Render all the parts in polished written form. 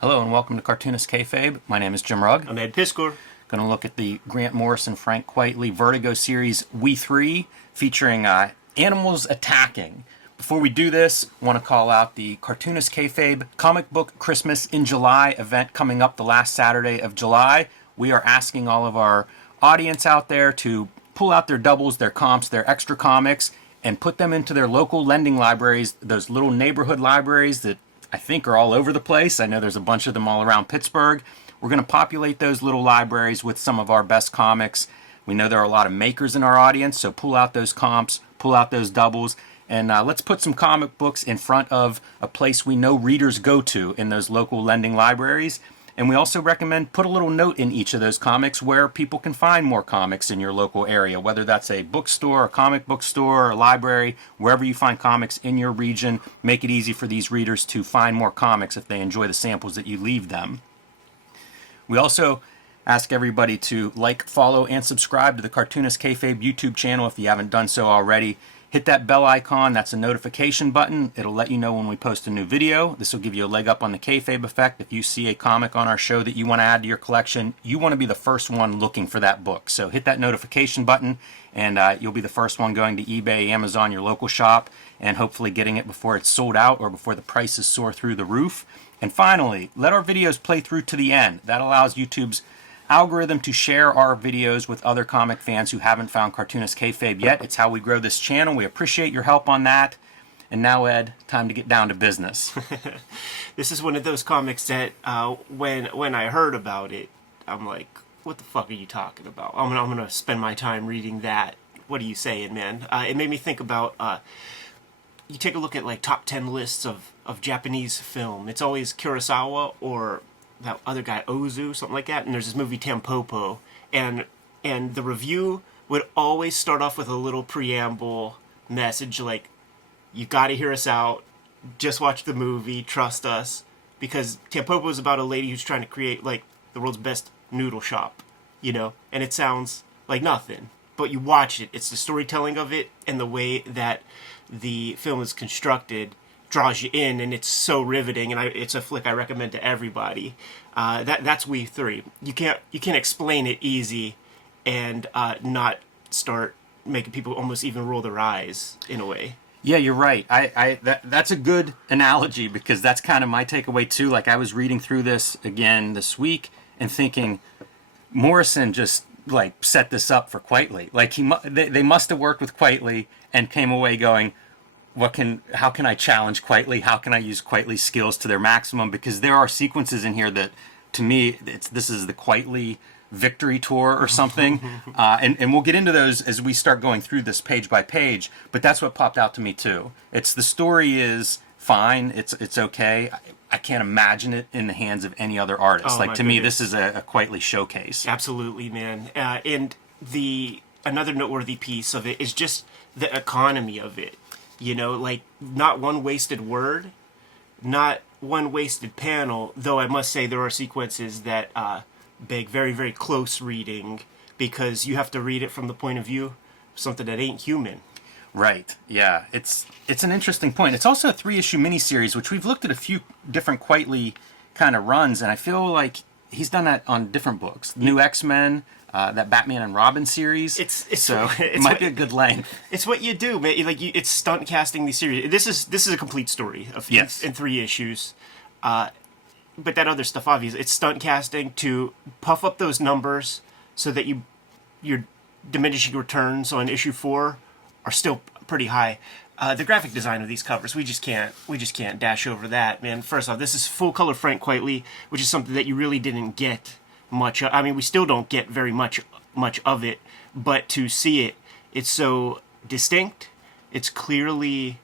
Hello and welcome to Cartoonist Kayfabe. My name is Jim Rugg. I'm Ed Piskor. Going to look at the Grant Morrison, Frank Quitely Vertigo series We3 featuring animals attacking. Before we do this, I want to call out the Cartoonist Kayfabe Comic Book Christmas in July event coming up the last Saturday of July. We are asking all of our audience out there to pull out their doubles, their comps, their extra comics, and put them into their local lending libraries, those little neighborhood libraries that I think are all over the place. I know there's a bunch of them all around Pittsburgh. We're going to populate those little libraries with some of our best comics. We know there are a lot of makers in our audience, so pull out those comps, pull out those doubles, and let's put some comic books in front of a place we know readers go to in those local lending libraries. And we also recommend put a little note in each of those comics where people can find more comics in your local area, whether that's a bookstore, a comic book store, a library, wherever you find comics in your region. Make it easy for these readers to find more comics if they enjoy the samples that you leave them. We also ask everybody to like, follow, and subscribe to the Cartoonist Kayfabe YouTube channel if you haven't done so already. Hit that bell icon, that's a notification button. It'll let you know when we post a new video. This will give you a leg up on the kayfabe effect. If you see a comic on our show that you want to add to your collection, you want to be the first one looking for that book. So hit that notification button and you'll be the first one going to eBay, Amazon, your local shop, and hopefully getting it before it's sold out or before the prices soar through the roof. And finally, let our videos play through to the end. That allows YouTube's algorithm to share our videos with other comic fans who haven't found Cartoonist Kayfabe yet. It's how we grow this channel. We appreciate your help on that. And now, Ed, time to get down to business. This is one of those comics that when I heard about it, I'm like, what the fuck are you talking about? I'm gonna spend my time reading that. What are you saying, man? It made me think about, you take a look at like top 10 lists of Japanese film. It's always Kurosawa or that other guy Ozu, something like that, and there's this movie Tampopo, and the review would always start off with a little preamble message like, you gotta hear us out, just watch the movie, trust us, because Tampopo is about a lady who's trying to create like the world's best noodle shop, you know, and it sounds like nothing, but you watch it, it's the storytelling of it and the way that the film is constructed draws you in, and it's so riveting, and it's a flick I recommend to everybody. That's We3. You can't explain it easy and not start making people almost even roll their eyes in a way. Yeah, you're right. That's a good analogy because that's kind of my takeaway too. Like I was reading through this again this week and thinking Morrison just like set this up for Quitely. Like they must have worked with Quitely and came away going, how can I challenge Quitely? How can I use Quitely's skills to their maximum? Because there are sequences in here that, to me, this is the Quitely victory tour or something. And we'll get into those as we start going through this page by page. But that's what popped out to me too. It's the story is fine. It's okay. I can't imagine it in the hands of any other artist. Like to me, this is a Quitely showcase. Absolutely, man. And another noteworthy piece of it is just the economy of it. You know, like, not one wasted word, not one wasted panel, though I must say there are sequences that beg very, very close reading, because you have to read it from the point of view of something that ain't human. Right, yeah. It's an interesting point. It's also a 3-issue miniseries, which we've looked at a few different Quitely kind of runs, and I feel like he's done that on different books. New X-Men, that Batman and Robin series. It might be a good length. It's what you do, man. Like it's stunt casting these series. This is a complete story of in 3 issues. But that other stuff, obviously, it's stunt casting to puff up those numbers so that your diminishing returns on issue 4 are still pretty high. The graphic design of these covers, we just can't dash over that, man. First off, this is full color Frank Quitely, which is something that you really didn't get much of. I mean, we still don't get very much of it, but to see it, it's so distinct. It's clearly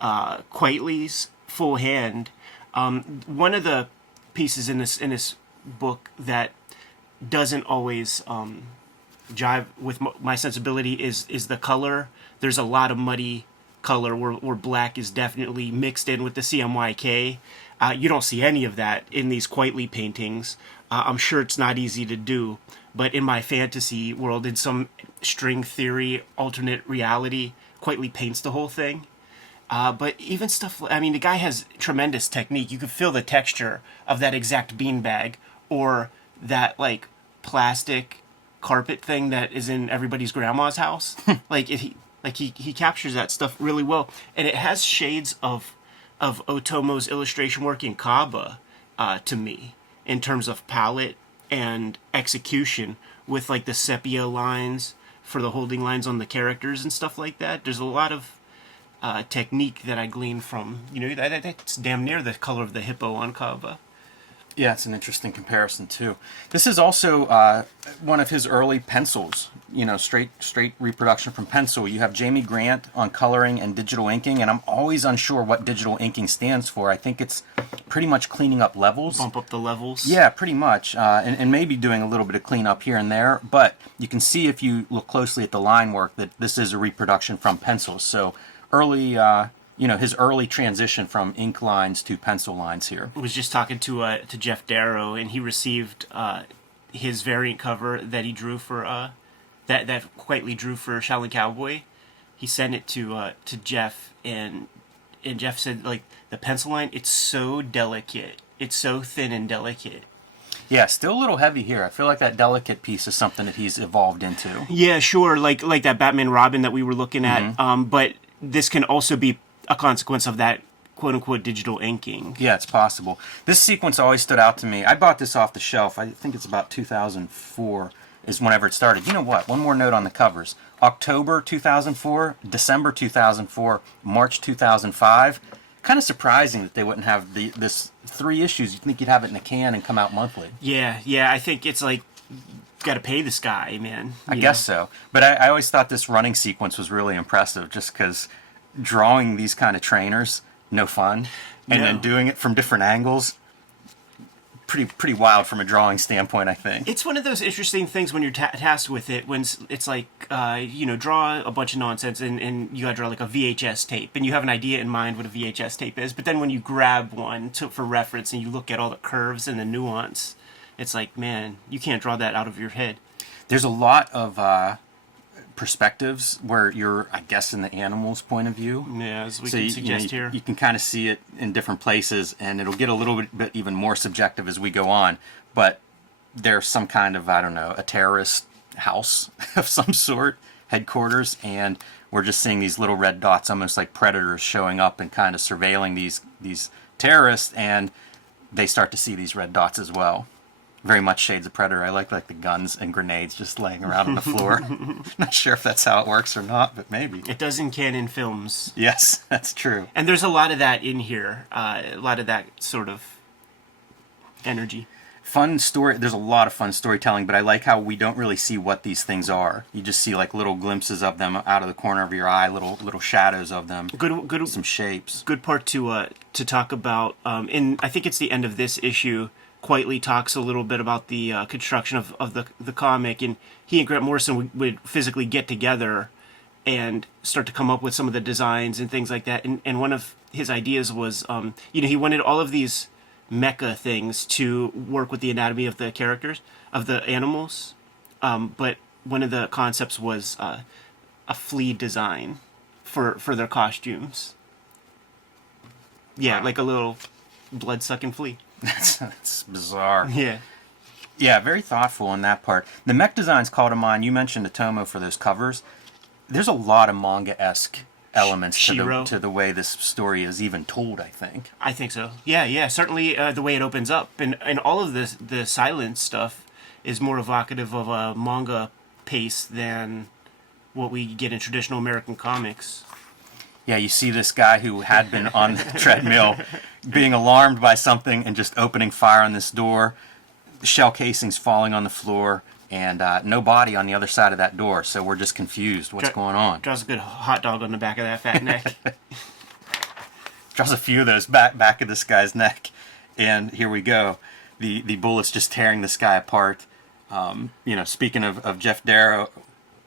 Quitely's full hand. One of the pieces in this book that doesn't always jive with my sensibility is the color. There's a lot of muddy color where black is definitely mixed in with the CMYK. You don't see any of that in these Quitely paintings. I'm sure it's not easy to do, but in my fantasy world, in some string theory, alternate reality, Quitely paints the whole thing. But even stuff, I mean, the guy has tremendous technique. You can feel the texture of that exact beanbag or that, like, plastic carpet thing that is in everybody's grandma's house. He captures that stuff really well. And it has shades of Otomo's illustration work in Kaba to me, in terms of palette and execution, with, like, the sepia lines for the holding lines on the characters and stuff like that. There's a lot of technique that I glean from, that's damn near the color of the hippo on Kaba. Yeah, it's an interesting comparison too. This is also one of his early pencils, straight reproduction from pencil. You have Jamie Grant on coloring and digital inking, and I'm always unsure what digital inking stands for. I think it's pretty much cleaning up levels. Bump up the levels. Yeah, pretty much, and maybe doing a little bit of cleanup here and there, but you can see if you look closely at the line work that this is a reproduction from pencils. So early, his early transition from ink lines to pencil lines here. I was just talking to Jeff Darrow, and he received his variant cover that he drew for that Quietly drew for Shaolin Cowboy. He sent it to Jeff, and Jeff said, like, the pencil line, it's so delicate, it's so thin and delicate. Yeah, still a little heavy here. I feel like that delicate piece is something that he's evolved into. Yeah, sure, like that Batman Robin that we were looking at. But this can also be a consequence of that quote-unquote digital inking. Yeah, it's possible. This sequence always stood out to me. I bought this off the shelf. I think it's about 2004 is whenever it started. You know what? One more note on the covers. October 2004, December 2004, March 2005. Kind of surprising that they wouldn't have this 3 issues. You'd think you'd have it in a can and come out monthly. Yeah, I think it's like, got to pay this guy, man. I guess so. But I always thought this running sequence was really impressive just because drawing these kind of trainers, no fun. And then doing it from different angles, pretty wild from a drawing standpoint, I think. It's one of those interesting things when you're tasked with it, when it's like, draw a bunch of nonsense and you got to draw like a VHS tape, and you have an idea in mind what a VHS tape is, but then when you grab one for reference and you look at all the curves and the nuance, it's like, man, you can't draw that out of your head. There's a lot of perspectives where you're, I guess, in the animal's point of view. Yeah, as we can suggest here. You can kind of see it in different places, and it'll get a little bit even more subjective as we go on. But there's some kind of, I don't know, a terrorist house of some sort, headquarters, and we're just seeing these little red dots, almost like predators showing up and kind of surveilling these terrorists, and they start to see these red dots as well. Very much shades of Predator. I like the guns and grenades just laying around on the floor. Not sure if that's how it works or not, but maybe. It does in canon films. Yes, that's true. And there's a lot of that in here. A lot of that sort of energy. Fun story. There's a lot of fun storytelling, but I like how we don't really see what these things are. You just see like little glimpses of them out of the corner of your eye, little shadows of them. Good. Some shapes. Good part to talk about. I think it's the end of this issue. Quietly talks a little bit about the construction of the comic, and he and Grant Morrison would physically get together and start to come up with some of the designs and things like that. And one of his ideas was, he wanted all of these mecha things to work with the anatomy of the characters, of the animals. But one of the concepts was a flea design for their costumes. Yeah, like a little blood-sucking flea. That's bizarre. Yeah. Yeah, very thoughtful in that part. The mech designs call to mind. You mentioned Otomo for those covers. There's a lot of manga-esque elements to the way this story is even told, I think. I think so. Yeah. Certainly the way it opens up. And all of the silence stuff is more evocative of a manga pace than what we get in traditional American comics. Yeah, you see this guy who had been on the treadmill being alarmed by something and just opening fire on this door. The shell casings falling on the floor, and no body on the other side of that door, so we're just confused. What's going on? Draws a good hot dog on the back of that fat neck. Draws a few of those back of this guy's neck, and here we go. The bullets just tearing this guy apart. Speaking of Jeff Darrow,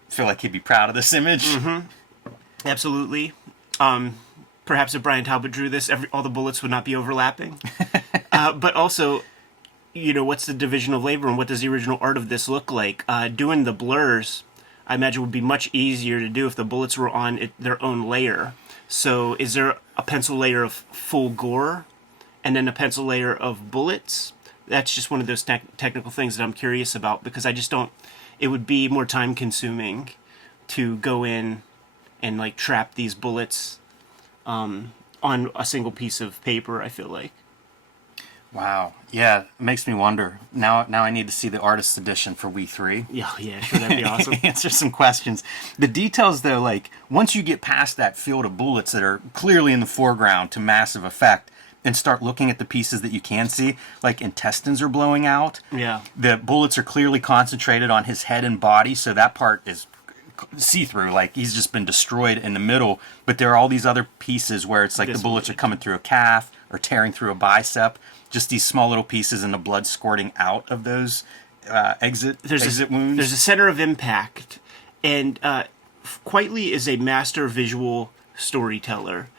I feel like he'd be proud of this image. Mm-hmm. Absolutely. Perhaps if Brian Talbot drew this, all the bullets would not be overlapping. But also, what's the division of labor and what does the original art of this look like? Doing the blurs, I imagine, would be much easier to do if the bullets were on their own layer. So is there a pencil layer of full gore and then a pencil layer of bullets? That's just one of those technical things that I'm curious about, because I just don't... It would be more time consuming to go in and like trap these bullets on a single piece of paper, I feel like. Wow. Yeah, it makes me wonder. Now I need to see the artist's edition for We3. Yeah, sure, that'd be awesome. Answer some questions. The details, though, like, once you get past that field of bullets that are clearly in the foreground to massive effect, and start looking at the pieces that you can see, like intestines are blowing out. Yeah. The bullets are clearly concentrated on his head and body, so that part is see-through, like he's just been destroyed in the middle. But there are all these other pieces where it's like the bullets are coming through a calf or tearing through a bicep. Just these small little pieces and the blood squirting out of those exit wounds. There's a center of impact, and Quitely is a master visual storyteller.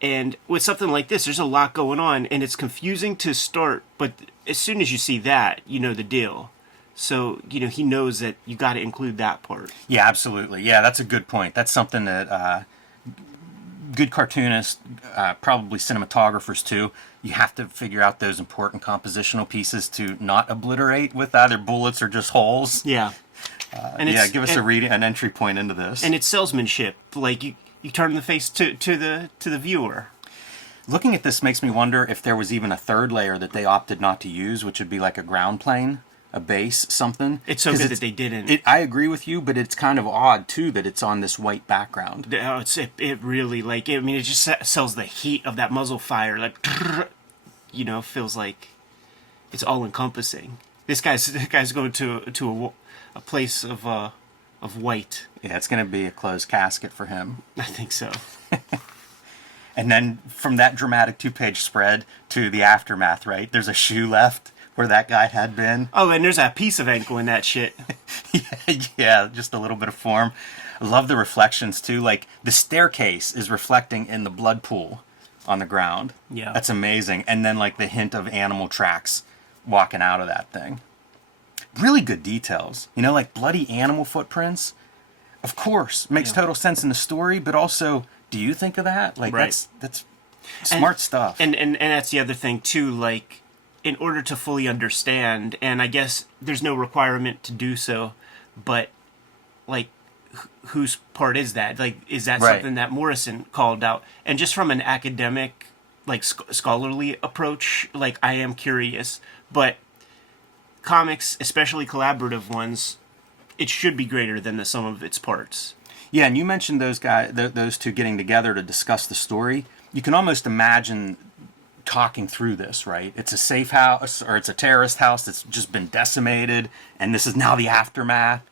And with something like this, there's a lot going on, and it's confusing to start, but as soon as you see that, you know the deal. So, he knows that you got to include that part. Yeah, absolutely. Yeah, that's a good point. That's something that good cartoonists, probably cinematographers too, you have to figure out those important compositional pieces to not obliterate with either bullets or just holes. Yeah. Give us an entry point into this. And it's salesmanship. Like, you turn the face to the viewer. Looking at this makes me wonder if there was even a third layer that they opted not to use, which would be like a ground plane, a base, something. It's so good that they didn't. I agree with you, but it's kind of odd too that it's on this white background. It really, like, it just sells the heat of that muzzle fire, like, feels like it's all encompassing. This guy's going to a place of white. Yeah, it's going to be a closed casket for him. I think so. And then from that dramatic 2-page spread to the aftermath, right? There's a shoe left where that guy had been. Oh, and there's a piece of ankle in that shit. Yeah, just a little bit of form. I love the reflections too. Like the staircase is reflecting in the blood pool on the ground. Yeah. That's amazing. And then like the hint of animal tracks walking out of that thing. Really good details. Like bloody animal footprints. Of course, makes total sense in the story, but also, do you think of that? Like, right. that's smart stuff. And that's the other thing, too, like, in order to fully understand, and I guess there's no requirement to do so, but, like, whose part is that? Like, is that something that Morrison called out? And just from an academic, like, scholarly approach, like, I am curious, but comics, especially collaborative ones, it should be greater than the sum of its parts. Yeah, and you mentioned those two getting together to discuss the story. You can almost imagine talking through this, right? It's a safe house, or it's a terrorist house that's just been decimated, and this is now the aftermath.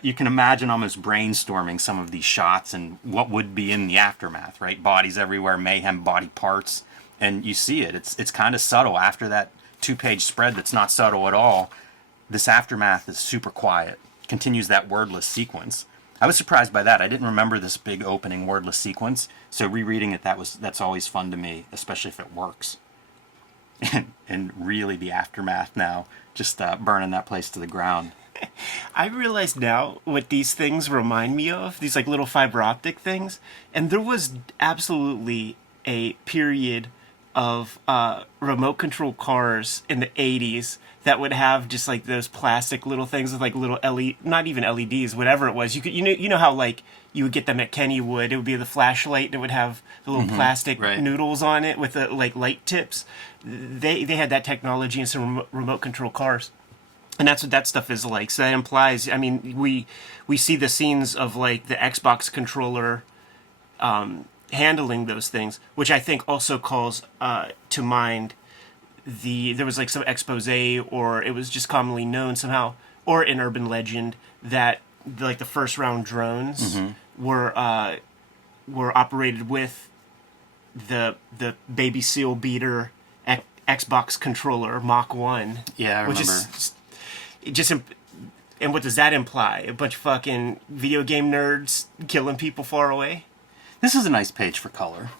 You can imagine almost brainstorming some of these shots and what would be in the aftermath, right? Bodies everywhere, mayhem, body parts, and you see it. It's kind of subtle after that 2-page spread that's not subtle at all. This aftermath is super quiet. Continues that wordless sequence. I was surprised by that. I didn't remember this big opening wordless sequence, so rereading it, that's always fun to me, especially if it works. And really the aftermath now, just burning that place to the ground. I realize now what these things remind me of, these like little fiber optic things, and there was absolutely a period of remote control cars in the 80s that would have just like those plastic little things with like little LED, not even LEDs, whatever it was. You could, you know how like you would get them at Kennywood. It would be the flashlight, and it would have the little plastic noodles on it with the like light tips. They had that technology in some remote control cars. And that's what that stuff is like. So that implies, I mean, we see the scenes of like the Xbox controller handling those things, which I think also calls to mind there was like some expose, or it was just commonly known somehow, or an urban legend that like the first round drones were operated with the Baby Seal Beater Xbox controller Mach 1. Yeah, I remember. Which is just, and what does that imply? A bunch of fucking video game nerds killing people far away? This is a nice page for color.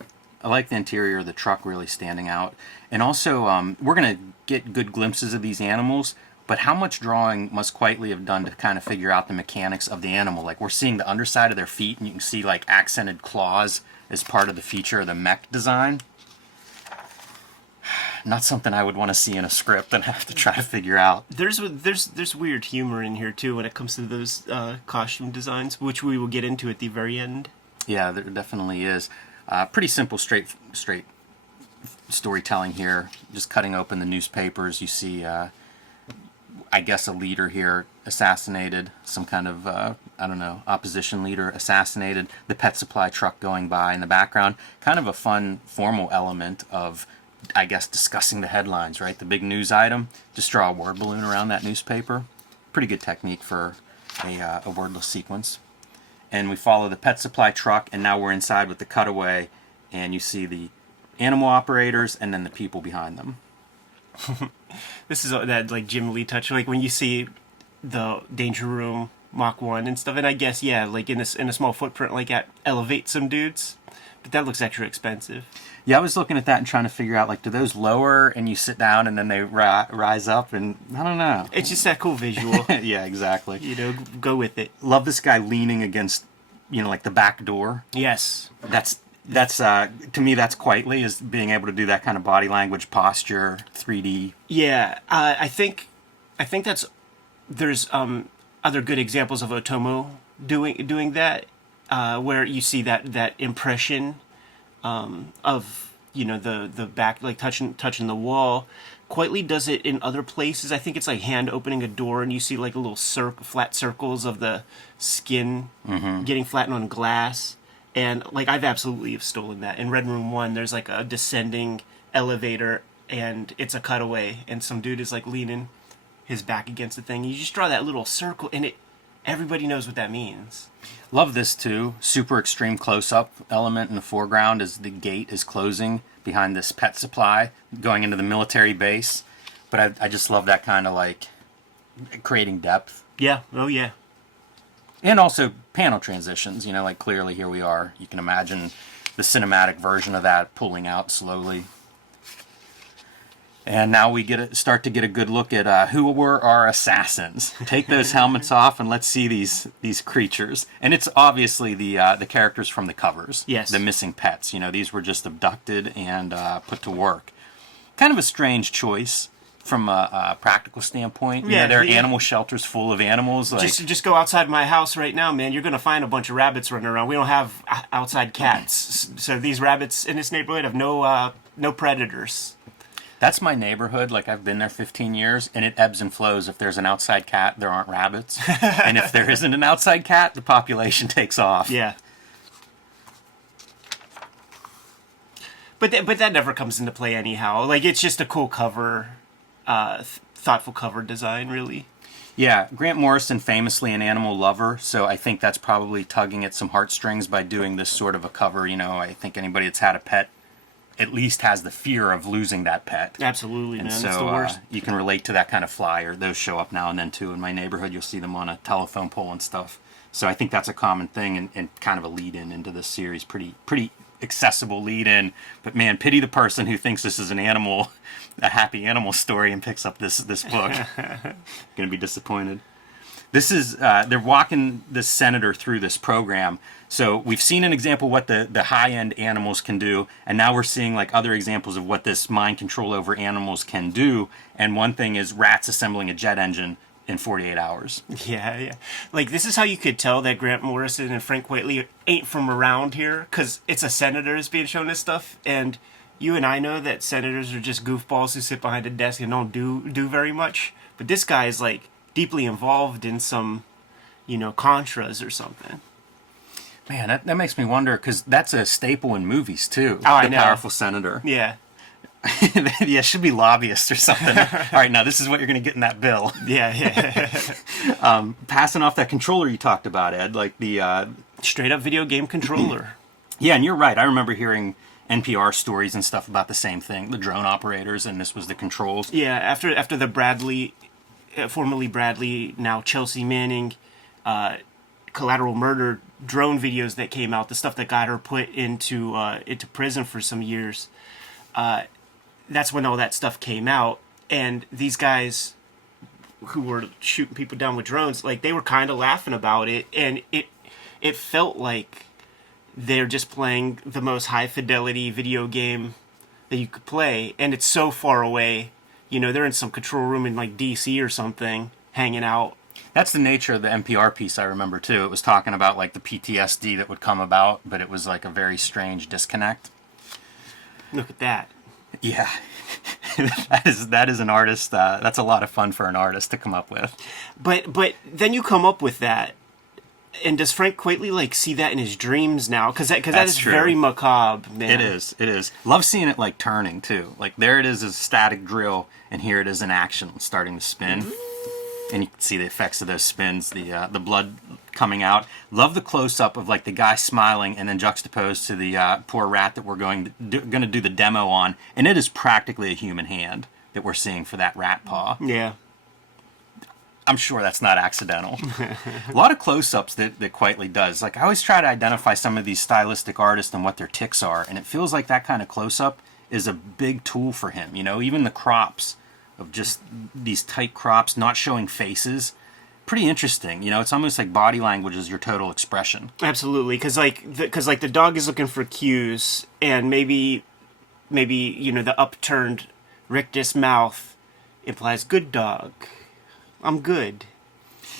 I like the interior of the truck really standing out. And also, we're going to get good glimpses of these animals But how much drawing must Quitely have done to kind of figure out the mechanics of the animal? Like, we're seeing the underside of their feet, and you can see, like, accented claws as part of the feature of the mech design. Not something I would want to see in a script and have to try to figure out. There's weird humor in here, too, when it comes to those costume designs, which we will get into at the very end. Yeah, there definitely is. Pretty simple, straight storytelling here. Just cutting open the newspapers, you see... I guess a leader here assassinated, some kind of, I don't know, opposition leader assassinated, the pet supply truck going by in the background. Kind of a fun, formal element of, I guess, discussing the headlines, right? The big news item, just draw a word balloon around that newspaper. Pretty good technique for a wordless sequence. And we follow the pet supply truck, and now we're inside with the cutaway, and you see the animal operators and then the people behind them. This is that like Jim Lee touch, like when you see the Danger Room Mach 1 and stuff, and I guess like in a small footprint, like at Elevate some dudes, but that looks extra expensive. Yeah, I was looking at that and trying to figure out, like, do those lower and you sit down and then they rise up, and I don't know. It's just that cool visual. Yeah, exactly. You know, go with it. Love this guy leaning against, like the back door. Yes. That's to me, that's Quitely, is being able to do that kind of body language, posture, 3D. Yeah, I think there's other good examples of Otomo doing that, where you see that impression of the back, like touching the wall. Quitely does it in other places. I think it's like hand opening a door, and you see like a little flat circles of the skin getting flattened on glass. And, like, I've absolutely have stolen that. In Red Room 1, there's, like, a descending elevator, and it's a cutaway, and some dude is, like, leaning his back against the thing. You just draw that little circle, and everybody knows what that means. Love this, too. Super extreme close-up element in the foreground as the gate is closing behind this pet supply going into the military base. But I just love that kind of, like, creating depth. Yeah. Oh, yeah. And also panel transitions, like clearly here we are. You can imagine the cinematic version of that pulling out slowly. And now we start to get a good look at who were our assassins. Take those helmets off and let's see these creatures. And it's obviously the characters from the covers. Yes. The missing pets. These were just abducted and put to work. Kind of a strange choice from a practical standpoint. There are animal shelters full of animals. Like, just go outside my house right now, man. You're going to find a bunch of rabbits running around. We don't have outside cats. So these rabbits in this neighborhood have no predators. That's my neighborhood. Like, I've been there 15 years, and it ebbs and flows. If there's an outside cat, there aren't rabbits. And if there isn't an outside cat, the population takes off. Yeah. But that never comes into play anyhow. Like, it's just a cool cover, thoughtful cover design, really. Yeah, Grant Morrison, famously an animal lover, so I think that's probably tugging at some heartstrings by doing this sort of a cover. I think anybody that's had a pet at least has the fear of losing that pet. Absolutely, and man. so that's the worst. You can relate to that kind of flyer. Those show up now and then, too. In my neighborhood, you'll see them on a telephone pole and stuff. So I think that's a common thing and kind of a lead-in into this series. Pretty accessible lead-in. But, man, pity the person who thinks this is a happy animal story and picks up this book. Going to be disappointed. This is, they're walking this senator through this program. So we've seen an example of what the high-end animals can do, and now we're seeing like other examples of what this mind control over animals can do. And one thing is rats assembling a jet engine in 48 hours. Yeah. Like, this is how you could tell that Grant Morrison and Frank Quitely ain't from around here, because it's a senator that's being shown this stuff, and you and I know that senators are just goofballs who sit behind a desk and don't do very much. But this guy is, like, deeply involved in some, contras or something. Man, that makes me wonder, because that's a staple in movies, too. Oh, I know. The powerful senator. Yeah. Yeah, should be lobbyists or something. All right, now this is what you're going to get in that bill. Yeah. Passing off that controller you talked about, Ed, like the... Straight up video game controller. Yeah, and you're right. I remember hearing NPR stories and stuff about the same thing, the drone operators, and this was the controls. Yeah, after the Bradley, formerly Bradley, now Chelsea Manning, collateral murder drone videos that came out, the stuff that got her put into prison for some years, that's when all that stuff came out. And these guys who were shooting people down with drones, like they were kind of laughing about it, and it felt like they're just playing the most high fidelity video game that you could play, and it's so far away. You know, they're in some control room in like DC or something, hanging out. That's the nature of the NPR piece, I remember too. It was talking about like the PTSD that would come about, but it was like a very strange disconnect. Look at that. Yeah. that is an artist. That's a lot of fun for an artist to come up with. But then you come up with that, and does Frank Quitely like see that in his dreams now? Because that is true. very macabre, man. It is. Love seeing it like turning too. Like there it is as a static drill, and here it is in action, starting to spin. And you can see the effects of those spins, the blood coming out. Love the close-up of like the guy smiling and then juxtaposed to the poor rat that we're going to do the demo on. And it is practically a human hand that we're seeing for that rat paw. Yeah. I'm sure that's not accidental. A lot of close-ups that Quitely does. Like I always try to identify some of these stylistic artists and what their tics are. And it feels like that kind of close-up is a big tool for him. You know, even the crops of just these tight crops, not showing faces. Pretty interesting. You know, it's almost like body language is your total expression. Absolutely, because the dog is looking for cues, and maybe you know the upturned rictus mouth implies good dog. I'm good.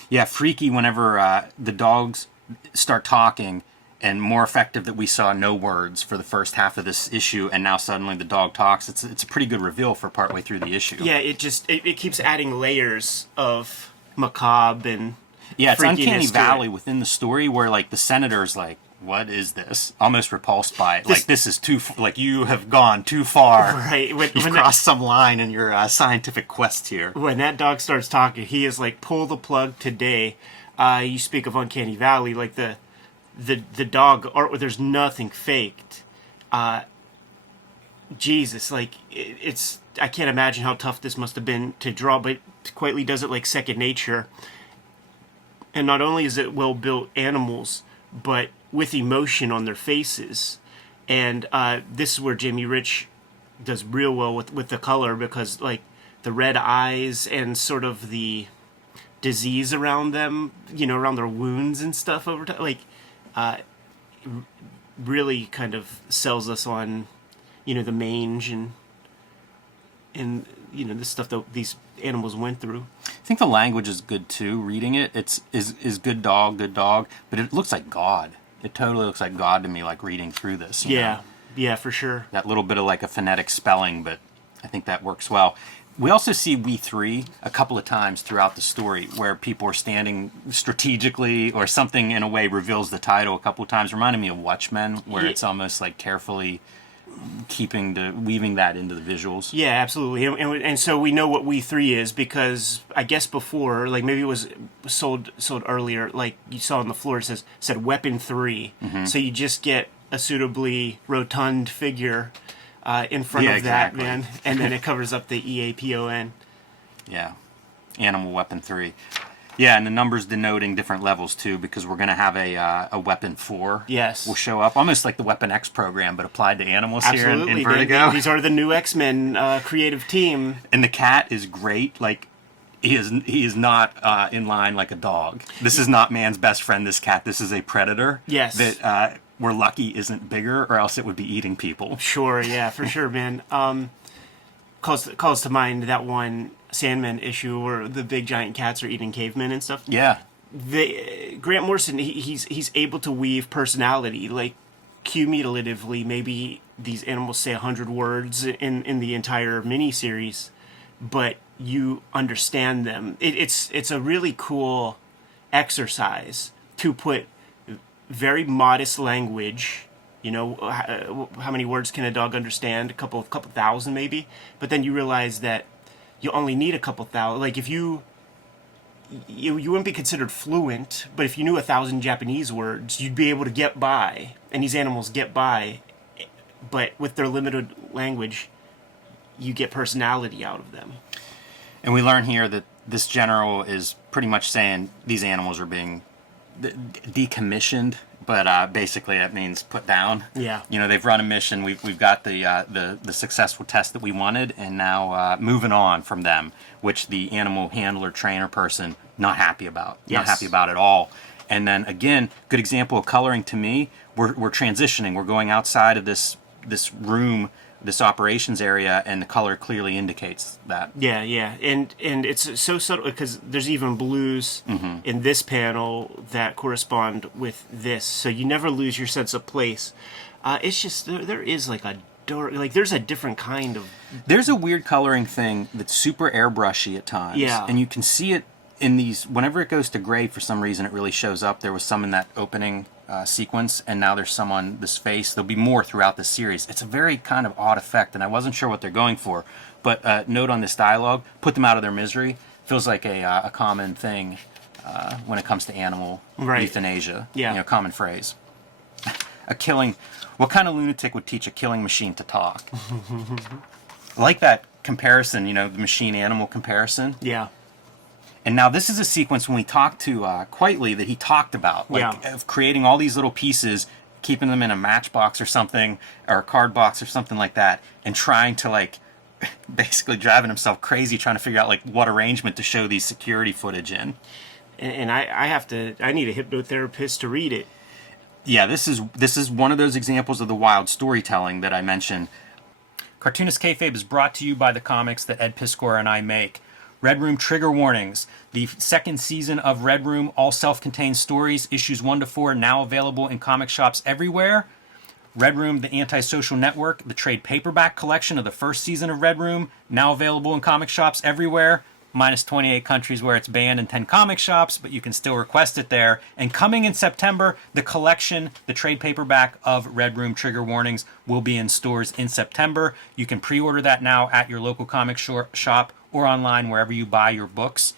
Yeah, freaky whenever the dogs start talking, and more effective that we saw no words for the first half of this issue, and now suddenly the dog talks. It's a pretty good reveal for partway through the issue. Yeah, it keeps adding layers of macabre and it's uncanny valley within the story where like the senator's like, what is this? Almost repulsed by it. Like this is too like you have gone too far. Right. You've crossed some line in your scientific quest here. When that dog starts talking, he is like, pull the plug today. You speak of uncanny valley, like the dog art, there's nothing faked. Jesus, like it's I can't imagine how tough this must have been to draw, but Quitely does it like second nature. And not only is it well built animals, but with emotion on their faces. And this is where Jamie Rich does real well with the color, because like the red eyes and sort of the disease around them, you know, around their wounds and stuff over time, like really kind of sells us on, you know, the mange and you know the stuff that these animals went through. I think the language is good too. Reading it, is good dog, but it looks like God. It totally looks like God to me, like reading through this. You know? Yeah, for sure. That little bit of like a phonetic spelling, but I think that works well. We also see We3 a couple of times throughout the story where people are standing strategically or something in a way reveals the title a couple of times. Reminded me of Watchmen, where it's almost like carefully weaving that into the visuals. Yeah, absolutely. And so we know what We3 is because I guess before, like maybe it was sold earlier, like you saw on the floor, it said Weapon 3. Mm-hmm. So you just get a suitably rotund figure in front of that, man. And then it covers up the EAPON. Yeah. Animal Weapon 3. Yeah, and the numbers denoting different levels, too, because we're going to have a Weapon 4. Yes. Will show up, almost like the Weapon X program, but applied to animals. Absolutely, here in Vertigo. These are the new X-Men creative team. And the cat is great. Like, he is not in line like a dog. This is not man's best friend, this cat. This is a predator. Yes. That we're lucky isn't bigger, or else it would be eating people. Sure, yeah, for sure, man. Calls to mind that one Sandman issue where the big giant cats are eating cavemen and stuff. Yeah. Grant Morrison, he's able to weave personality, like cumulatively. Maybe these animals say 100 words in the entire miniseries, but you understand them. It's a really cool exercise to put very modest language. You know, how many words can a dog understand? A couple thousand maybe. But then you realize that you only need a couple thousand. Like if you wouldn't be considered fluent, but if you knew 1,000 Japanese words, you'd be able to get by. And these animals get by, but with their limited language, you get personality out of them. And we learn here that this general is pretty much saying these animals are being decommissioned, but basically that means put down. Yeah. You know, they've run a mission. We've got the successful test that we wanted, and now moving on from them, which the animal handler, trainer person, not happy about. Yes. Not happy about at all. And then again, good example of coloring to me. We're transitioning. We're going outside of this room, this operations area, and the color clearly indicates that. Yeah, yeah, and it's so subtle because there's even blues in this panel that correspond with this, so you never lose your sense of place. It's just there is like a dark, like there's a different kind of. There's a weird coloring thing that's super airbrushy at times. Yeah, and you can see it in these. Whenever it goes to gray, for some reason, it really shows up. There was some in that opening sequence, and now there's some on this face. There'll be more throughout the series. It's a very kind of odd effect, and I wasn't sure what they're going for. But note on this dialogue: put them out of their misery. Feels like a common thing when it comes to animal euthanasia. Yeah, you know, common phrase. A killing. What kind of lunatic would teach a killing machine to talk? I like that comparison. You know, the machine-animal comparison. Yeah. And now this is a sequence when we talked to Quitely that he talked about, like of creating all these little pieces, keeping them in a matchbox or something, or a card box or something like that, and trying to like basically driving himself crazy trying to figure out like what arrangement to show these security footage in. And I need a hypnotherapist to read it. Yeah, this is one of those examples of the wild storytelling that I mentioned. Cartoonist Kayfabe is brought to you by the comics that Ed Piskor and I make. Red Room Trigger Warnings. The second season of Red Room, all self-contained stories, issues 1 to 4, now available in comic shops everywhere. Red Room, the Antisocial Network, the trade paperback collection of the first season of Red Room, now available in comic shops everywhere. Minus 28 countries where it's banned and 10 comic shops, but you can still request it there. And coming in September, the collection, the trade paperback of Red Room Trigger Warnings will be in stores in September. You can pre-order that now at your local comic shop or online wherever you buy your books.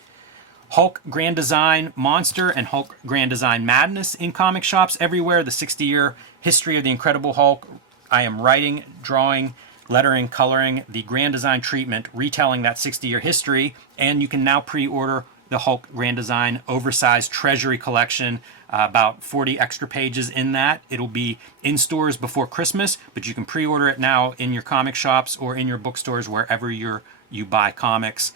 Hulk Grand Design Monster and Hulk Grand Design Madness in comic shops everywhere. The 60-year history of the Incredible Hulk. I am writing, drawing, lettering, coloring the Grand Design treatment, retelling that 60-year history, and you can now pre-order the Hulk Grand Design Oversized Treasury Collection, about 40 extra pages in that. It'll be in stores before Christmas, but you can pre-order it now in your comic shops or in your bookstores, wherever you buy comics.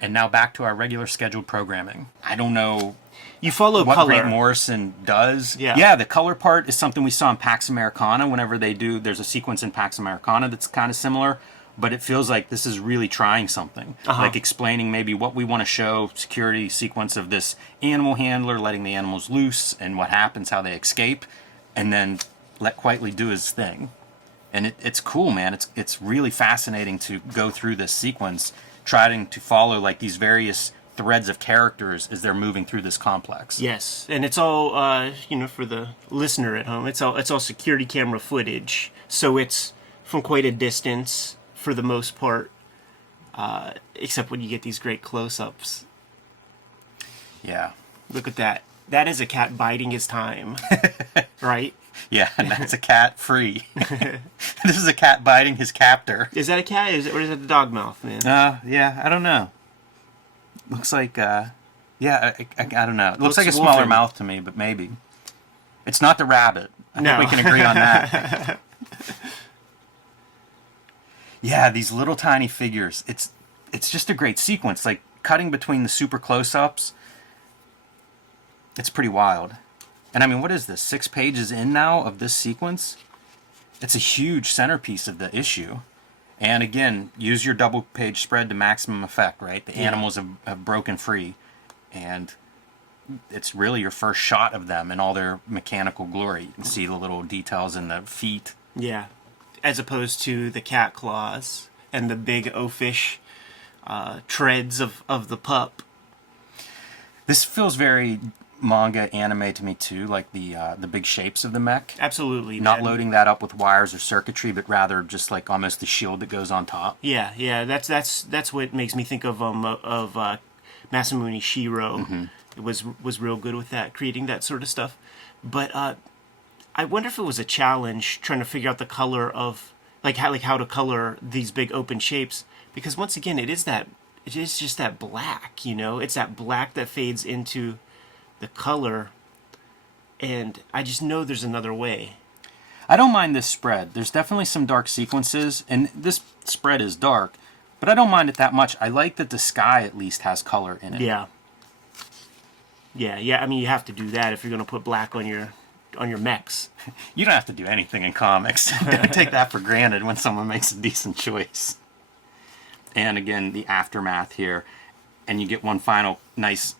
And now back to our regular scheduled programming. I don't know you follow what color. Grant Morrison does. Yeah, the color part is something we saw in Pax Americana. Whenever there's a sequence in Pax Americana that's kind of similar, but it feels like this is really trying something. Like explaining maybe what we want to show, security sequence of this animal handler, letting the animals loose, and what happens, how they escape, and then let Quitely do his thing. And it's cool, man. It's really fascinating to go through this sequence, trying to follow like these various threads of characters as they're moving through this complex. Yes, and it's all for the listener at home. It's all security camera footage, so it's from quite a distance for the most part, except when you get these great close-ups. Yeah, look at that. That is a cat biding his time, right? Yeah, and that's a cat free. This is a cat biting his captor. Is that a cat? Or is that the dog mouth, man? Yeah, I don't know. Looks like, I don't know. It looks like a smaller wolfen. mouth to me, but maybe. It's not the rabbit. I No. think we can agree on that. Yeah, these little tiny figures. It's just a great sequence. Like, cutting between the super close-ups. It's pretty wild. And I mean, what is this? 6 pages in now of this sequence? It's a huge centerpiece of the issue. And again, use your double page spread to maximum effect, right? The animals have broken free. And it's really your first shot of them in all their mechanical glory. You can see the little details in the feet. Yeah. As opposed to the cat claws and the big oafish treads of the pup. This feels very manga anime to me too, like the big shapes of the mech. Absolutely. Not loading that up with wires or circuitry, but rather just like almost the shield that goes on top. Yeah. That's what makes me think of Masamune Shiro. Mm-hmm. It was real good with that, creating that sort of stuff. But I wonder if it was a challenge trying to figure out the color of how to color these big open shapes, because once again it is just that black, it's that black that fades into the color. and I just know there's another way. I don't mind this spread. There's definitely some dark sequences, and this spread is dark, but I don't mind it that much. I like that the sky at least has color in it. Yeah. I mean, you have to do that if you're going to put black on your mechs. You don't have to do anything in comics. Don't take that for granted when someone makes a decent choice. And again, the aftermath here, and you get one final nice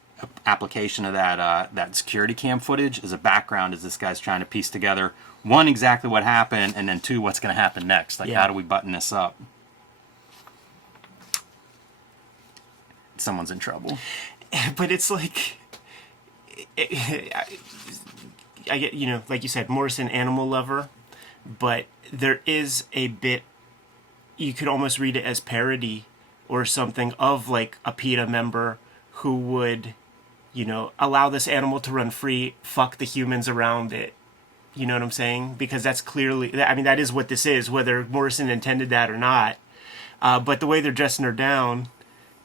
application of that security cam footage as a background as this guy's trying to piece together, one, exactly what happened, and then two, what's going to happen next. Like, how do we button this up? Someone's in trouble. But it's like, I get, like you said, Morrison, animal lover, but there is a bit, you could almost read it as parody or something of like a PETA member who would, allow this animal to run free, fuck the humans around it. You know what I'm saying? Because that's clearly, I mean, that is what this is, whether Morrison intended that or not. But the way they're dressing her down,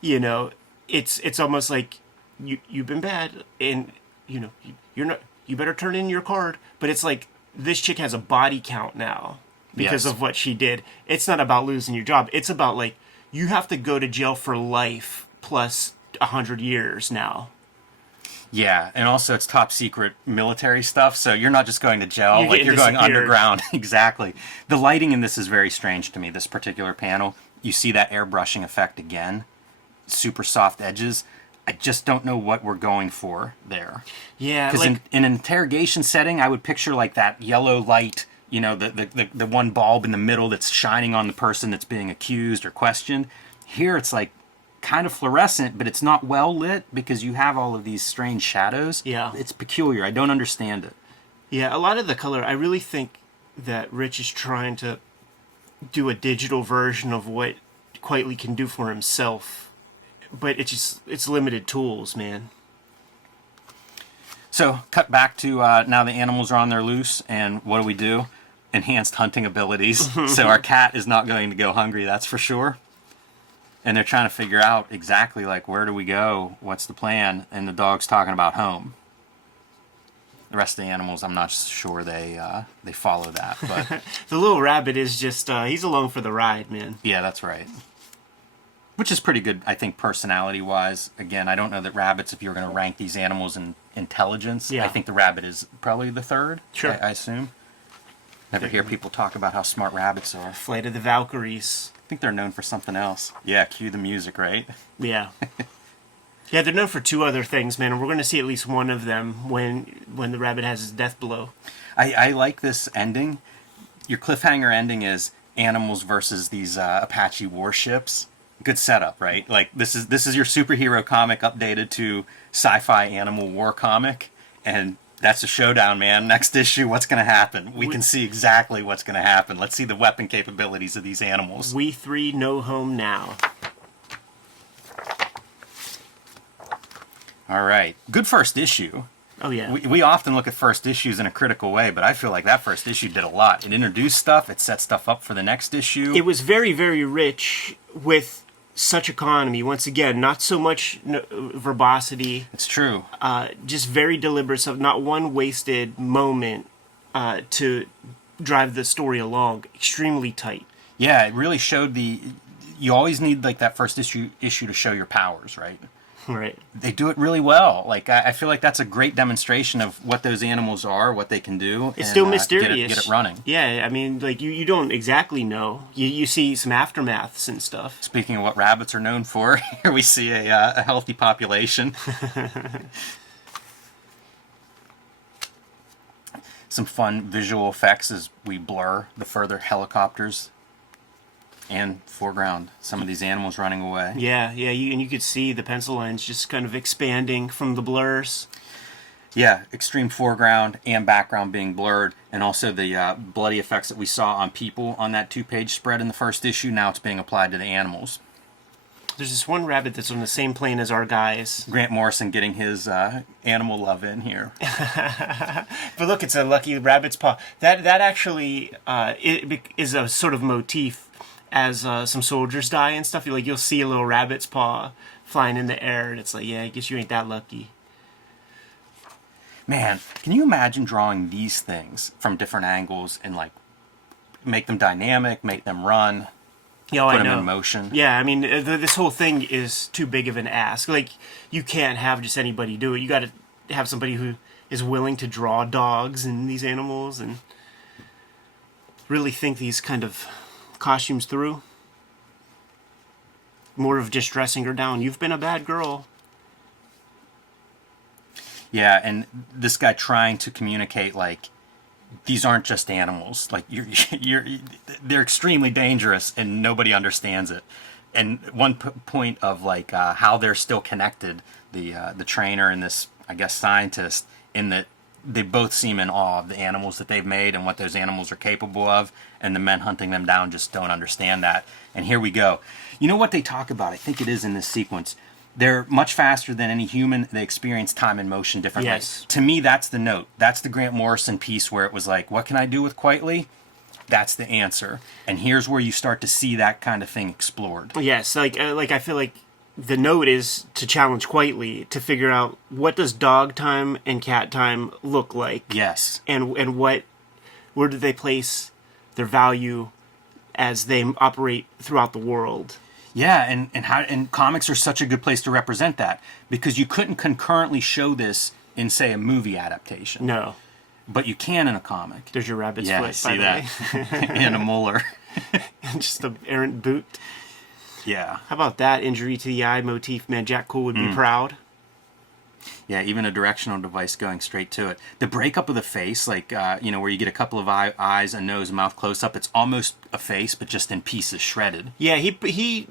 it's almost like you've been bad, and you're not. You better turn in your card. But it's like this chick has a body count now because of what she did. It's not about losing your job. It's about like you have to go to jail for life plus 100 years now. Yeah, and also it's top secret military stuff, so you're not just going to jail, you're going disappeared. Underground. Exactly. The lighting in this is very strange to me, this particular panel. You see that airbrushing effect again. Super soft edges. I just don't know what we're going for there. Yeah, because in an interrogation setting, I would picture like that yellow light, the one bulb in the middle that's shining on the person that's being accused or questioned. Here it's like kind of fluorescent, but it's not well lit because you have all of these strange shadows. Yeah. It's peculiar. I don't understand it. Yeah, a lot of the color, I really think that Rich is trying to do a digital version of what Quitely can do for himself. But it's limited tools, man. So, cut back to now the animals are on their loose, and what do? Enhanced hunting abilities. So our cat is not going to go hungry, that's for sure. And they're trying to figure out exactly, like, where do we go? What's the plan? And the dog's talking about home. The rest of the animals, I'm not sure they follow that. But the little rabbit is just, he's along for the ride, man. Yeah, that's right. Which is pretty good, I think, personality-wise. Again, I don't know that rabbits, if you were going to rank these animals in intelligence, I think the rabbit is probably the third, sure. I assume. Never hear people talk about how smart rabbits are. Flight of the Valkyries. I think they're known for something else. Yeah, cue the music, right? Yeah. Yeah, they're known for two other things, man, and we're going to see at least one of them when the rabbit has his death blow. I like this ending. Your cliffhanger ending is animals versus these Apache warships. Good setup, right? Like this is your superhero comic updated to sci-fi animal war comic, and that's a showdown, man. Next issue, what's going to happen? We can see exactly what's going to happen. Let's see the weapon capabilities of these animals. We3 no home now. All right, good first issue. Oh yeah. We often look at first issues in a critical way, but I feel like that first issue did a lot. It introduced stuff. It set stuff up for the next issue. It was very, very rich with such economy. Once again, not so much verbosity. It's true. Just very deliberate stuff. Not one wasted moment to drive the story along. Extremely tight. Yeah, it really showed you always need like that first issue to show your powers, right? Right. They do it really well. Like I feel like that's a great demonstration of what those animals are, what they can do. It's still mysterious. Get it running. Yeah, I mean, like you don't exactly know. You see some aftermaths and stuff. Speaking of what rabbits are known for, here we see a healthy population. Some fun visual effects as we blur the further helicopters. And foreground, some of these animals running away. Yeah, and you could see the pencil lines just kind of expanding from the blurs. Yeah, extreme foreground and background being blurred, and also the bloody effects that we saw on people on that 2-page spread in the first issue, now it's being applied to the animals. There's this one rabbit that's on the same plane as our guys. Grant Morrison getting his animal love in here. But look, it's a lucky rabbit's paw. That actually is a sort of motif. As some soldiers die and stuff, you'll see a little rabbit's paw flying in the air, and it's like, yeah, I guess you ain't that lucky. Man, can you imagine drawing these things from different angles and like make them dynamic, make them run, Yeah, put I them know. in motion? Yeah, I mean, this whole thing is too big of an ask. Like, you can't have just anybody do it. You got to have somebody who is willing to draw dogs and these animals and really think these kind of costumes through. More of just dressing her down. You've been a bad girl. Yeah, and this guy trying to communicate like these aren't just animals. Like they're extremely dangerous, and nobody understands it. And one point of like how they're still connected, the trainer and this, I guess, scientist, in that they both seem in awe of the animals that they've made and what those animals are capable of, and the men hunting them down just don't understand that. And here we go. You know what they talk about? I think it is in this sequence. They're much faster than any human. They experience time and motion differently. Yes. To me, that's the note. That's the Grant Morrison piece where it was like, what can I do with Quietly? That's the answer. And here's where you start to see that kind of thing explored. Yes, like I feel like the note is to challenge Quietly to figure out what does dog time and cat time look like. Yes. And where do they place their value as they operate throughout the world. Yeah, and comics are such a good place to represent that, because you couldn't concurrently show this in, say, a movie adaptation. No. But you can in a comic. There's your rabbit's Yeah, foot, I see by the that. way. And a molar. Just an errant boot. Yeah. How about that injury to the eye motif? Man, Jack Cool would be proud. Yeah, even a directional device going straight to it. The breakup of the face, like, where you get a couple of eyes, a nose, mouth close up, it's almost a face, but just in pieces, shredded. Yeah, he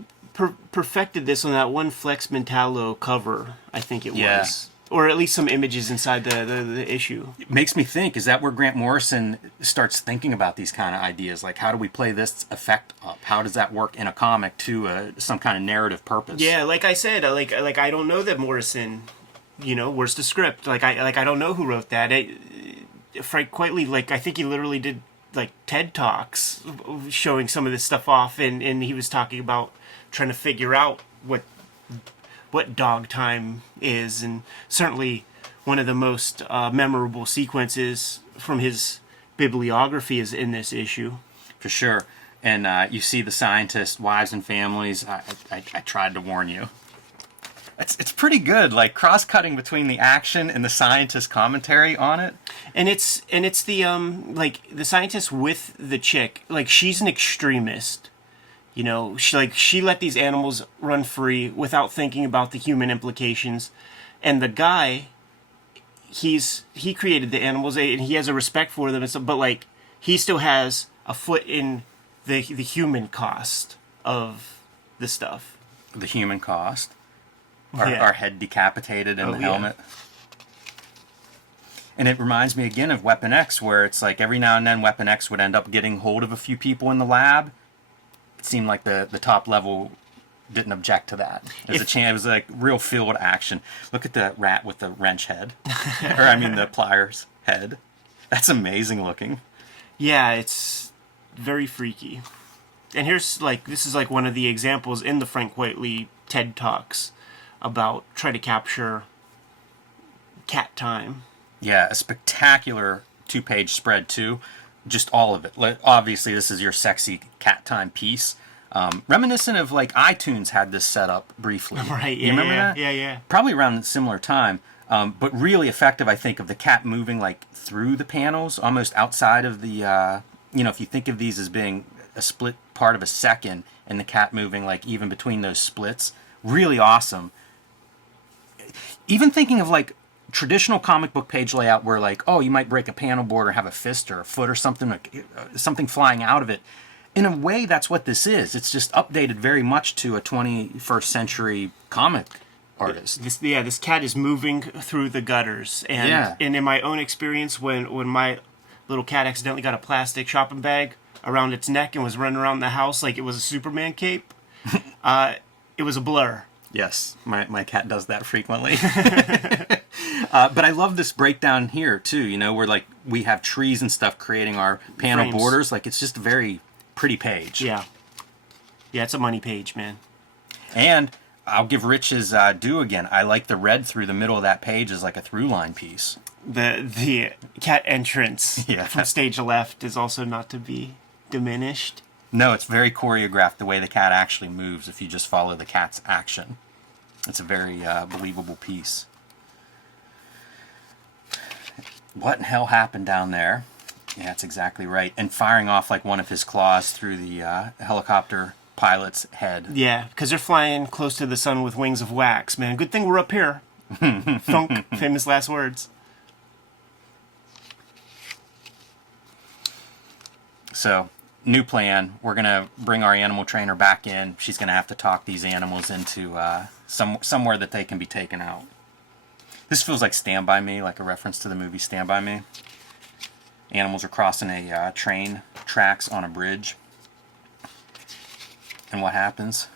perfected this on that one Flex Mentallo cover, I think it was. Or at least some images inside the issue. It makes me think, is that where Grant Morrison starts thinking about these kind of ideas? Like, how do we play this effect up? How does that work in a comic to some kind of narrative purpose? Yeah, like I said, like I don't know that Morrison, where's the script? Like I don't know who wrote that. Frank Quitely, like I think he literally did like TED Talks showing some of this stuff off, and he was talking about trying to figure out what dog time is, and certainly one of the most memorable sequences from his bibliography is in this issue. For sure. And you see the scientists, wives and families. I tried to warn you. It's pretty good, like cross-cutting between the action and the scientist commentary on it. And it's the like the scientist with the chick, like she's an extremist. She let these animals run free without thinking about the human implications. And the guy, he created the animals and he has a respect for them and stuff, but like he still has a foot in the human cost of the stuff. The human cost. Our head decapitated in the helmet. And it reminds me again of Weapon X, where it's like every now and then Weapon X would end up getting hold of a few people in the lab. It seemed like the top level didn't object to that. It was like real field action. Look at the rat with the wrench head. The pliers head. That's amazing looking. Yeah, it's very freaky. And this is like one of the examples in the Frank Whiteley TED Talks about trying to capture cat time. Yeah, a spectacular 2-page spread too. Just all of it. Like, obviously, this is your sexy cat time piece. Reminiscent of like iTunes had this set up briefly. Right, yeah. You remember that? Yeah. Probably around a similar time. But really effective, I think, of the cat moving like through the panels, almost outside of the, if you think of these as being a split part of a second, and the cat moving like even between those splits. Really awesome. Even thinking of like traditional comic book page layout where like, you might break a panel board or have a fist or a foot or something, like, something flying out of it. In a way, that's what this is. It's just updated very much to a 21st century comic artist. This cat is moving through the gutters. And in my own experience, when my little cat accidentally got a plastic shopping bag around its neck and was running around the house like it was a Superman cape, it was a blur. Yes, my cat does that frequently. But I love this breakdown here, too, where like we have trees and stuff creating our panel Frames. borders. Like, it's just a very pretty page. Yeah. Yeah, it's a money page, man. And I'll give Rich his due again. I like the red through the middle of that page as like a through line piece. The cat entrance Yeah. from stage left is also not to be diminished. No, it's very choreographed the way the cat actually moves if you just follow the cat's action. It's a very believable piece. What in hell happened down there? Yeah, that's exactly right. And firing off like one of his claws through the helicopter pilot's head. Yeah, because they're flying close to the sun with wings of wax, man. Good thing we're up here. Thunk, famous last words. So, new plan. We're going to bring our animal trainer back in. She's going to have to talk these animals into somewhere that they can be taken out. This feels like Stand By Me, like a reference to the movie Stand By Me. Animals are crossing a train tracks on a bridge. And what happens?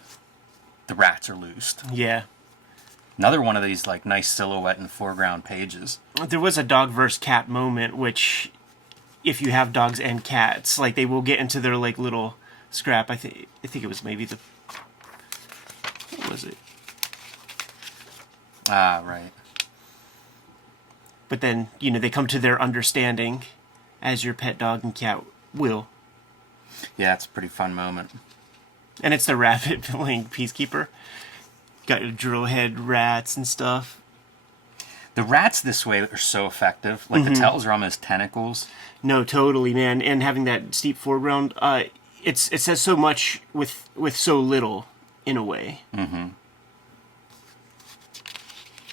The rats are loosed. Yeah. Another one of these like nice silhouette in the foreground pages. There was a dog versus cat moment, which, if you have dogs and cats, like they will get into their like little scrap. I think it was maybe the. What was it? Ah, right. But then they come to their understanding, as your pet dog and cat will. Yeah, it's a pretty fun moment. And it's the rabbit playing peacekeeper. Got drill head rats and stuff. The rats this way are so effective. Like the tails are almost tentacles. No, totally, man. And having that steep foreground, it says so much with so little, in a way. Mm-hmm.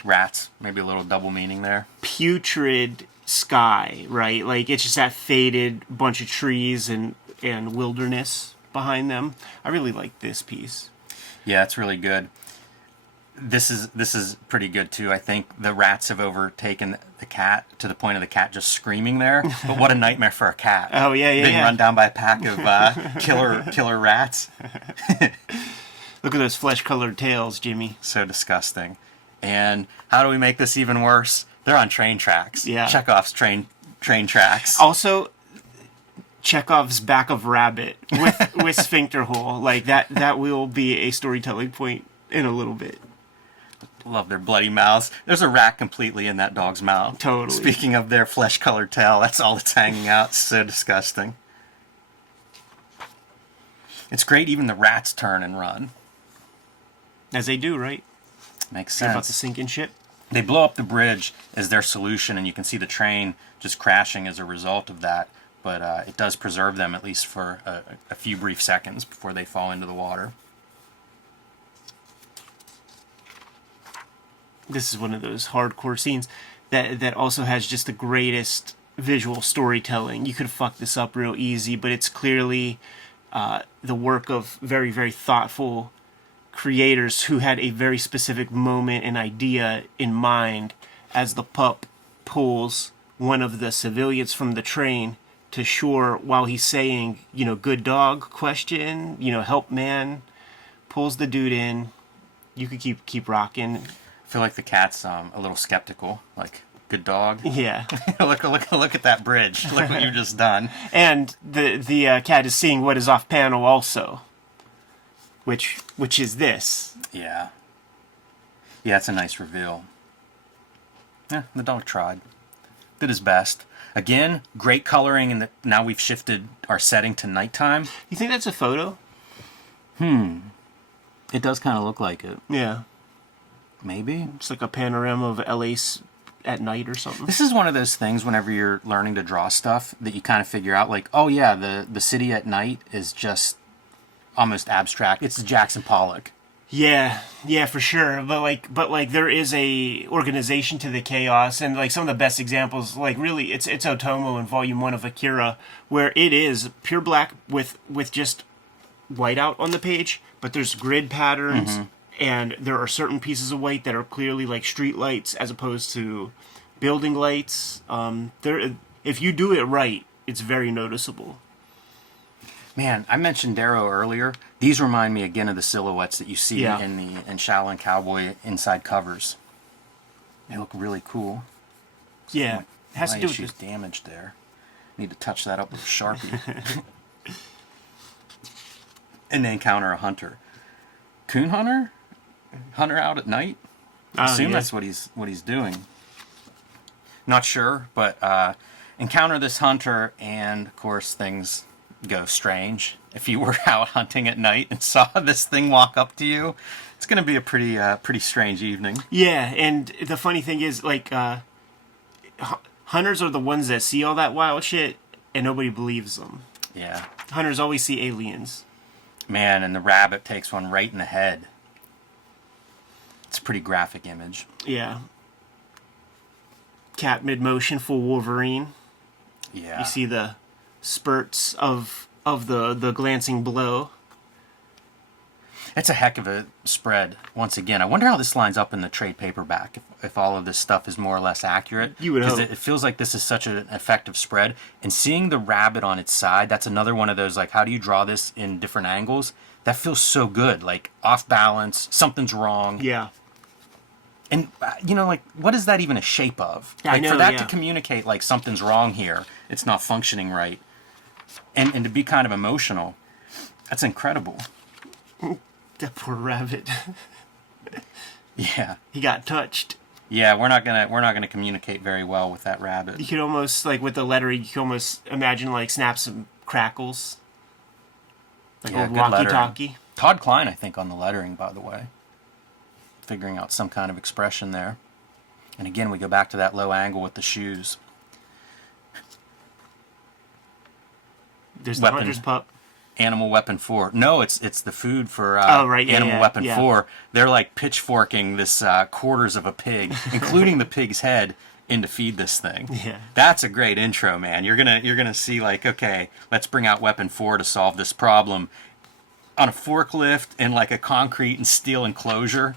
Rats, maybe a little double meaning there. Putrid sky, right? Like it's just that faded bunch of trees and wilderness behind them. I really like this piece. Yeah, it's really good. This is pretty good too. I think the rats have overtaken the cat to the point of the cat just screaming there. But what a nightmare for a cat! Oh yeah, being run down by a pack of killer rats. Look at those flesh-colored tails, Jimmy. So disgusting. And how do we make this even worse? They're on train tracks. Yeah, Chekhov's train tracks. Also, Chekhov's back of rabbit with sphincter hole. Like that will be a storytelling point in a little bit. Love their bloody mouths. There's a rat completely in that dog's mouth. Totally. Speaking of their flesh-colored tail, that's all that's hanging out. So disgusting. It's great even the rats turn and run. As they do, right? Makes They're sense. about to sink in ship. They blow up the bridge as their solution, and you can see the train just crashing as a result of that. But it does preserve them, at least for a few brief seconds before they fall into the water. This is one of those hardcore scenes that also has just the greatest visual storytelling. You could fuck this up real easy, but it's clearly the work of very, very thoughtful creators who had a very specific moment and idea in mind as the pup pulls one of the civilians from the train to shore while he's saying, good dog, question, help man, pulls the dude in. You could keep rocking. I feel like the cat's a little skeptical. Like, good dog. Yeah. look at that bridge. Look what you've just done. And the cat is seeing what is off panel also, which is this. Yeah. Yeah, it's a nice reveal. Yeah, the dog tried. Did his best. Again, great coloring, and now we've shifted our setting to nighttime. You think that's a photo? It does kind of look like it. Yeah. Maybe. It's like a panorama of LA at night or something. This is one of those things whenever you're learning to draw stuff that you kind of figure out, like, oh yeah, the city at night is just almost abstract. It's Jackson Pollock. Yeah, for sure. But like there is a organization to the chaos, and like some of the best examples, like really, it's Otomo in Volume 1 of Akira, where it is pure black with just white out on the page, but there's grid patterns, and there are certain pieces of white that are clearly like street lights as opposed to building lights. If you do it right, it's very noticeable. Man, I mentioned Darrow earlier. These remind me again of the silhouettes that you see Yeah. in Shaolin Cowboy inside covers. They look really cool. Yeah, it has to do with issue's this. damaged there. Need to touch that up with a Sharpie. And they encounter a hunter. Coon hunter? Hunter out at night? I assume that's what he's doing. Not sure, but encounter this hunter, and of course things go strange. If you were out hunting at night and saw this thing walk up to you, it's going to be a pretty strange evening. Yeah, and the funny thing is, like, hunters are the ones that see all that wild shit, and nobody believes them. Yeah. Hunters always see aliens. Man, and the rabbit takes one right in the head. It's a pretty graphic image. Yeah. Cat mid-motion, full Wolverine. Yeah. You see the spurts of the glancing blow. It's a heck of a spread, once again. I wonder how this lines up in the trade paperback, if all of this stuff is more or less accurate. You would hope. Because it feels like this is such an effective spread. And seeing the rabbit on its side, that's another one of those, like, how do you draw this in different angles? That feels so good. Like, off balance, something's wrong. Yeah. And, like, what is that even a shape of? Like, I know, for that yeah. to communicate, like, something's wrong here, it's not functioning right, and to be kind of emotional, that's incredible. That poor rabbit. Yeah. He got touched. Yeah, we're not gonna communicate very well with that rabbit. You could almost, like, with the lettering, you could almost imagine, like, snaps and crackles. Like Yeah, old good lettering. walkie-talkie. Todd Klein, I think, on the lettering, by the way. Figuring out some kind of expression there. And again, we go back to that low angle with the shoes. There's the Weapon. hunter's pup. Animal Weapon 4. No, it's the food for Animal Weapon 4. They're like pitchforking this quarters of a pig, including the pig's head, in to feed this thing. Yeah. That's a great intro, man. You're gonna see, like, okay, let's bring out Weapon 4 to solve this problem on a forklift in, like, a concrete and steel enclosure.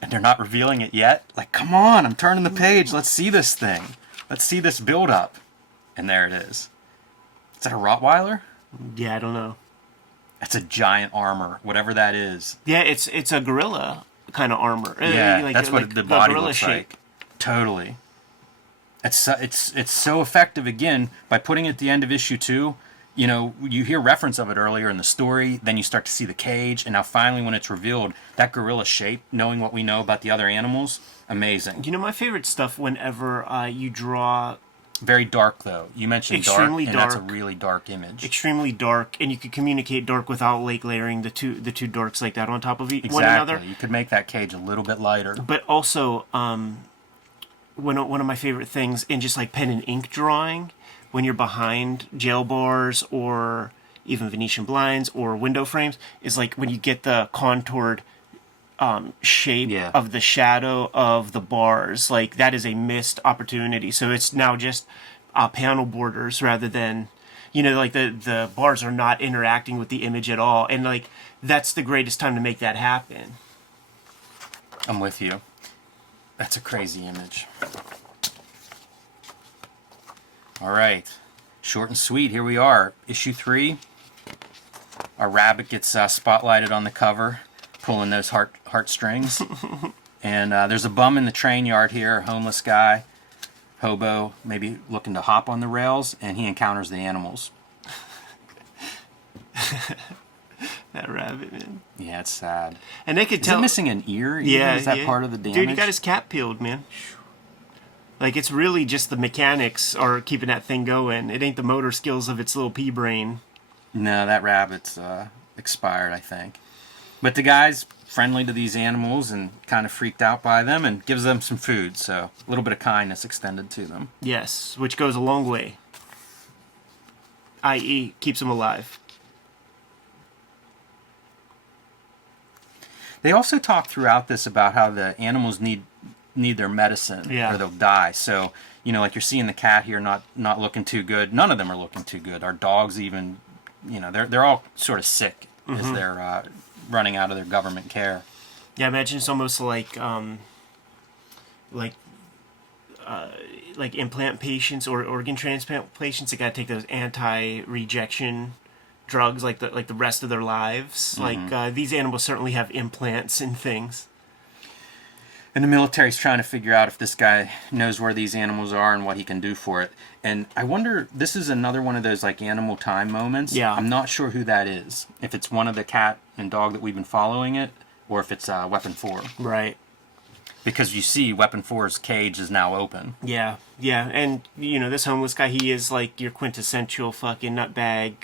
And they're not revealing it yet. Like, come on, I'm turning the page. Let's see this thing. Let's see this build up. And there it is. Is that a Rottweiler? Yeah, I don't know. That's a giant armor, whatever that is. Yeah, it's a gorilla kind of armor. Yeah, like, that's what like the body gorilla looks shape. like. Totally. It's so effective, again, by putting it at the end of issue 2. You know, you hear reference of it earlier in the story, then you start to see the cage, and now finally when it's revealed, that gorilla shape, knowing what we know about the other animals, amazing. You know, my favorite stuff whenever you draw... Very dark, though. You mentioned Extremely dark, and that's a dark. really dark image. Extremely dark, and you could communicate dark without like layering the two dorks like that on top of Exactly. one another. You could make that cage a little bit lighter. But also, one of my favorite things in just like pen and ink drawing, when you're behind jail bars or even Venetian blinds or window frames, is like when you get the contoured shape of the shadow of the bars. Like, that is a missed opportunity. So it's now just panel borders rather than, like the bars are not interacting with the image at all. And like, that's the greatest time to make that happen. I'm with you. That's a crazy image. All right. Short and sweet. Here we are. Issue 3. Our rabbit gets spotlighted on the cover, pulling those heartstrings. And there's a bum in the train yard here, a homeless guy, hobo, maybe looking to hop on the rails, and he encounters the animals. That rabbit, man. Yeah, it's sad. And they could Is tell... it missing an ear? Yeah. Is that part of the damage? Dude, he got his cap peeled, man. Like, it's really just the mechanics are keeping that thing going. It ain't the motor skills of its little pea brain. No, that rabbit's expired, I think. But the guy's friendly to these animals and kind of freaked out by them and gives them some food. So a little bit of kindness extended to them. Yes, which goes a long way. I.e., keeps them alive. They also talk throughout this about how the animals need their medicine or they'll die. So, like you're seeing the cat here not looking too good. None of them are looking too good. Our dogs even, they're all sort of sick as they're running out of their government care. Yeah, I imagine it's almost like implant patients or organ transplant patients that got to take those anti-rejection drugs like the rest of their lives. Like these animals certainly have implants and things. And the military's trying to figure out if this guy knows where these animals are and what he can do for it. And I wonder, this is another one of those like animal time moments. Yeah. I'm not sure who that is. If it's one of the cat and dog that we've been following it, or if it's Weapon 4. Right. Because you see Weapon 4's cage is now open. Yeah, yeah. And, you know, this homeless guy, he is like your quintessential fucking nutbag,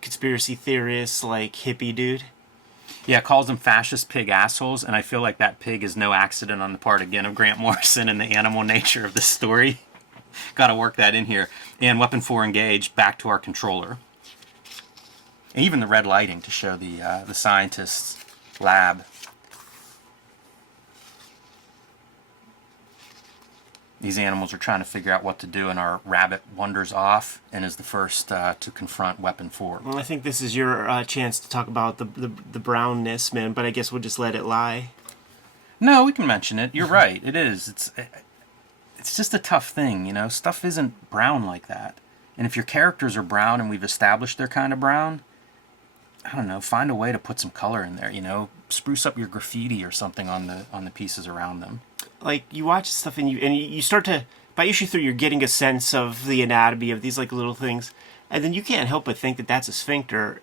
conspiracy theorist, like hippie dude. Yeah, calls them fascist pig assholes, and I feel like that pig is no accident on the part, again, of Grant Morrison and the animal nature of this story. Got to work that in here. And Weapon 4 engaged, back to our controller. And even the red lighting to show the scientist's lab. These animals are trying to figure out what to do, and our rabbit wanders off and is the first to confront Weapon 4. Well, I think this is your chance to talk about the brownness, man, but I guess we'll just let it lie. No, we can mention it. You're right. It is. It's just a tough thing, you know? Stuff isn't brown like that. And if your characters are brown and we've established they're kind of brown, I don't know, find a way to put some color in there, you know? Spruce up your graffiti or something on the pieces around them. Like, you watch stuff and you start to, by issue 3, you're getting a sense of the anatomy of these like little things, and then you can't help but think that that's a sphincter,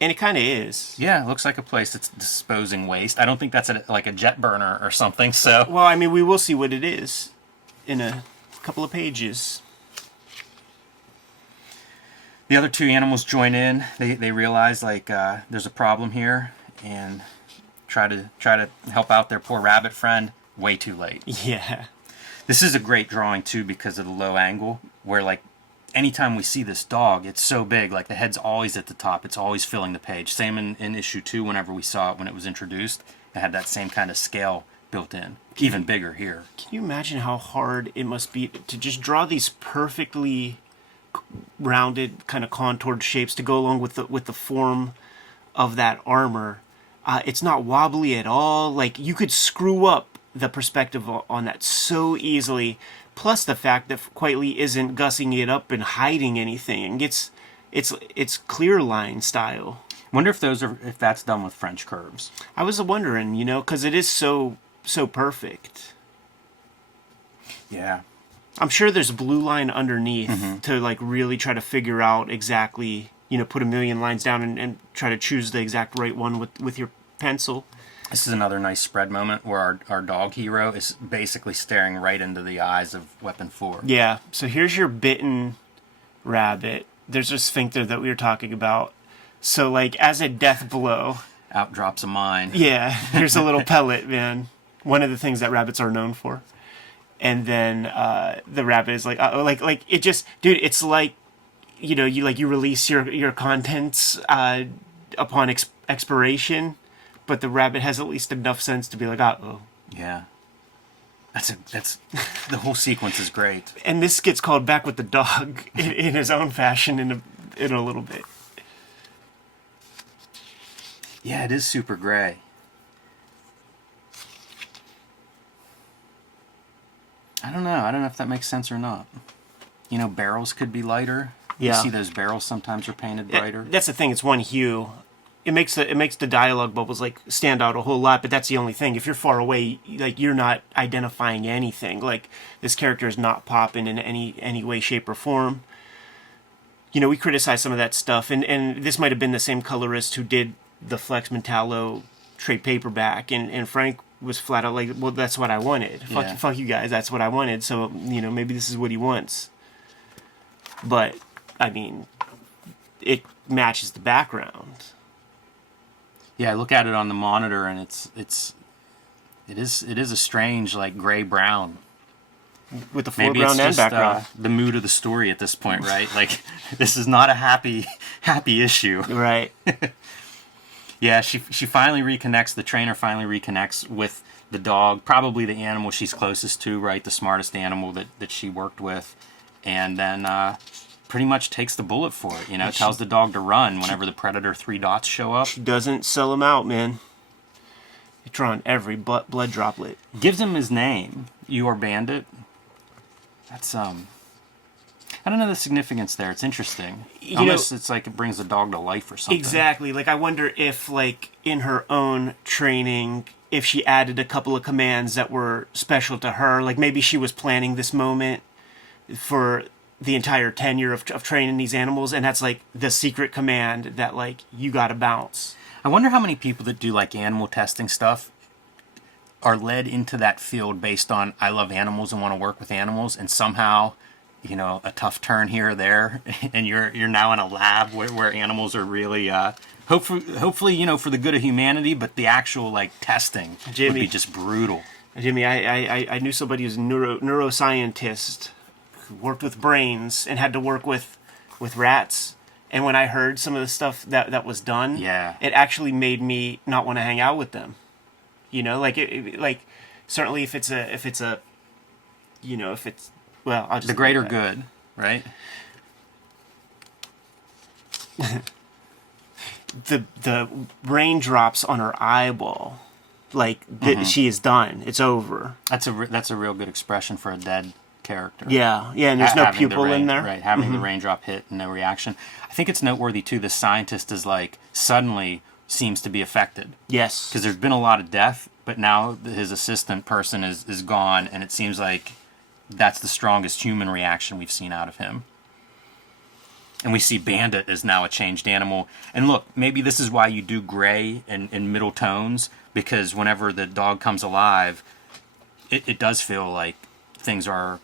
and it kind of is. Yeah, it looks like a place that's disposing waste. I don't think that's like a jet burner or something, so... Well, I mean, we will see what it is in a couple of pages. The other two animals join in. They realize, like, there's a problem here, and try to help out their poor rabbit friend. Way too late. Yeah. This is a great drawing, too, because of the low angle, where, like, anytime we see this dog, it's so big, like, the head's always at the top. It's always filling the page. Same in issue 2, whenever we saw it when it was introduced. It had that same kind of scale built in. Even bigger here. Can you imagine how hard it must be to just draw these perfectly rounded, kind of contoured shapes to go along with the form of that armor? It's not wobbly at all. Like, you could screw up the perspective on that so easily, plus the fact that Quietly isn't gussing it up and hiding anything. It's clear line style. Wonder if that's done with French curves. I was wondering, you know, because it is so perfect. Yeah. I'm sure there's a blue line underneath to like really try to figure out exactly, you know, put a million lines down and try to choose the exact right one with your pencil. This is another nice spread moment where our dog hero is basically staring right into the eyes of Weapon 4. Yeah, so here's your bitten rabbit. There's a sphincter that we were talking about. So, like, as a death blow... Out drops a mine. Yeah, here's a little pellet, man. One of the things that rabbits are known for. And then the rabbit is like it just... Dude, it's like, you know, you release your contents upon expiration... But the rabbit has at least enough sense to be like, uh-oh. Yeah. That's the whole sequence is great. And this gets called back with the dog in his own fashion in a little bit. Yeah, it is super gray. I don't know if that makes sense or not. You know, barrels could be lighter. Yeah. You see those barrels sometimes are painted brighter. That's the thing, it's one hue. It makes the dialogue bubbles like stand out a whole lot, but that's the only thing. If you're far away, like you're not identifying anything. Like this character is not popping in any way, shape, or form. You know, we criticize some of that stuff, and this might have been the same colorist who did the Flex Metallo trade paperback, and Frank was flat out like, well, that's what I wanted. Yeah. Fuck you guys, that's what I wanted. So, you know, maybe this is what he wants. But I mean, it matches the background. Yeah, I look at it on the monitor, and it is a strange, like, gray brown. With the Maybe foreground it's and just background. the mood of the story at this point, right? Like, this is not a happy issue. Right. Yeah, she finally reconnects. The trainer finally reconnects with the dog, probably the animal she's closest to, right? The smartest animal that she worked with, and then pretty much takes the bullet for it. You know, tells the dog to run whenever the predator 3 dots show up. She doesn't sell him out, man. They draw on every blood droplet. Gives him his name, Your Bandit. That's I don't know the significance there. It's interesting. You Almost, know, it's like it brings the dog to life or something. exactly. Like, I wonder if, like, in her own training, if she added a couple of commands that were special to her. Like, maybe she was planning this moment for the entire tenure of training these animals, and that's, like, the secret command that, like, you gotta bounce. I wonder how many people that do like animal testing stuff are led into that field based on I love animals and want to work with animals, and somehow, you know, a tough turn here or there, and you're now in a lab where animals are really hopefully, you know, for the good of humanity, but the actual like testing would be just brutal. Jimmy, I knew somebody who's a neuroscientist who worked with brains and had to work with rats. And when I heard some of the stuff that was done, Yeah. it actually made me not want to hang out with them. You know, like like certainly if it's a, you know, if it's, well, I'll just The greater good, right? the raindrops on her eyeball, like she is done. It's over. That's a real good expression for a dead character. Yeah, and there's no Having the pupil in there. Right, having the raindrop hit and no reaction. I think it's noteworthy too. The scientist is like suddenly seems to be affected Yes. because there's been a lot of death, but now his assistant person is gone, and it seems like that's the strongest human reaction we've seen out of him. And we see Bandit is now a changed animal. And look, maybe this is why you do gray and middle tones, because whenever the dog comes alive, it does feel like things are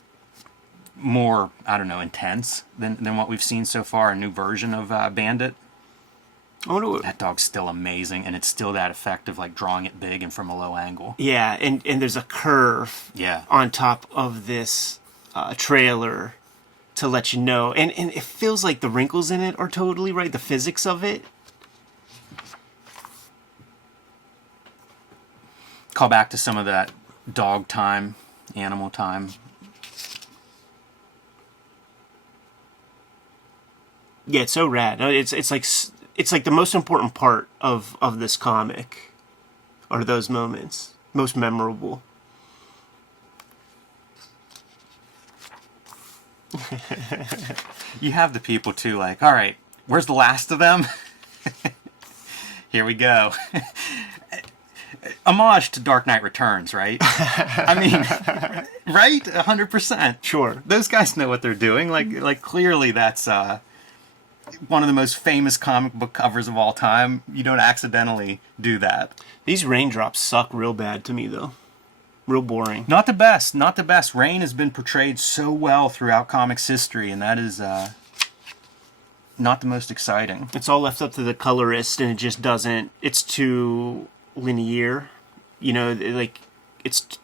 more, I don't know, intense than what we've seen so far. A new version of Bandit. I wonder what, That dog's still amazing, and it's still that effect of like drawing it big and from a low angle. yeah, and there's a curve Yeah. on top of this trailer to let you know. And it feels like the wrinkles in it are totally right, the physics of it. Call back to some of that dog time, animal time. Yeah, it's so rad. It's like the most important part of this comic are those moments. Most memorable. You have the people too, like, all right, where's the last of them? Here we go. Homage to Dark Knight Returns, right? I mean, right? 100%. Sure. Those guys know what they're doing. Like clearly that's one of the most famous comic book covers of all time. You don't accidentally do that. These raindrops suck real bad to me, though. Real boring. Not the best. Not the best. Rain has been portrayed so well throughout comics history, and that is not the most exciting. It's all left up to the colorist, and it just doesn't. It's too linear. You know, like it's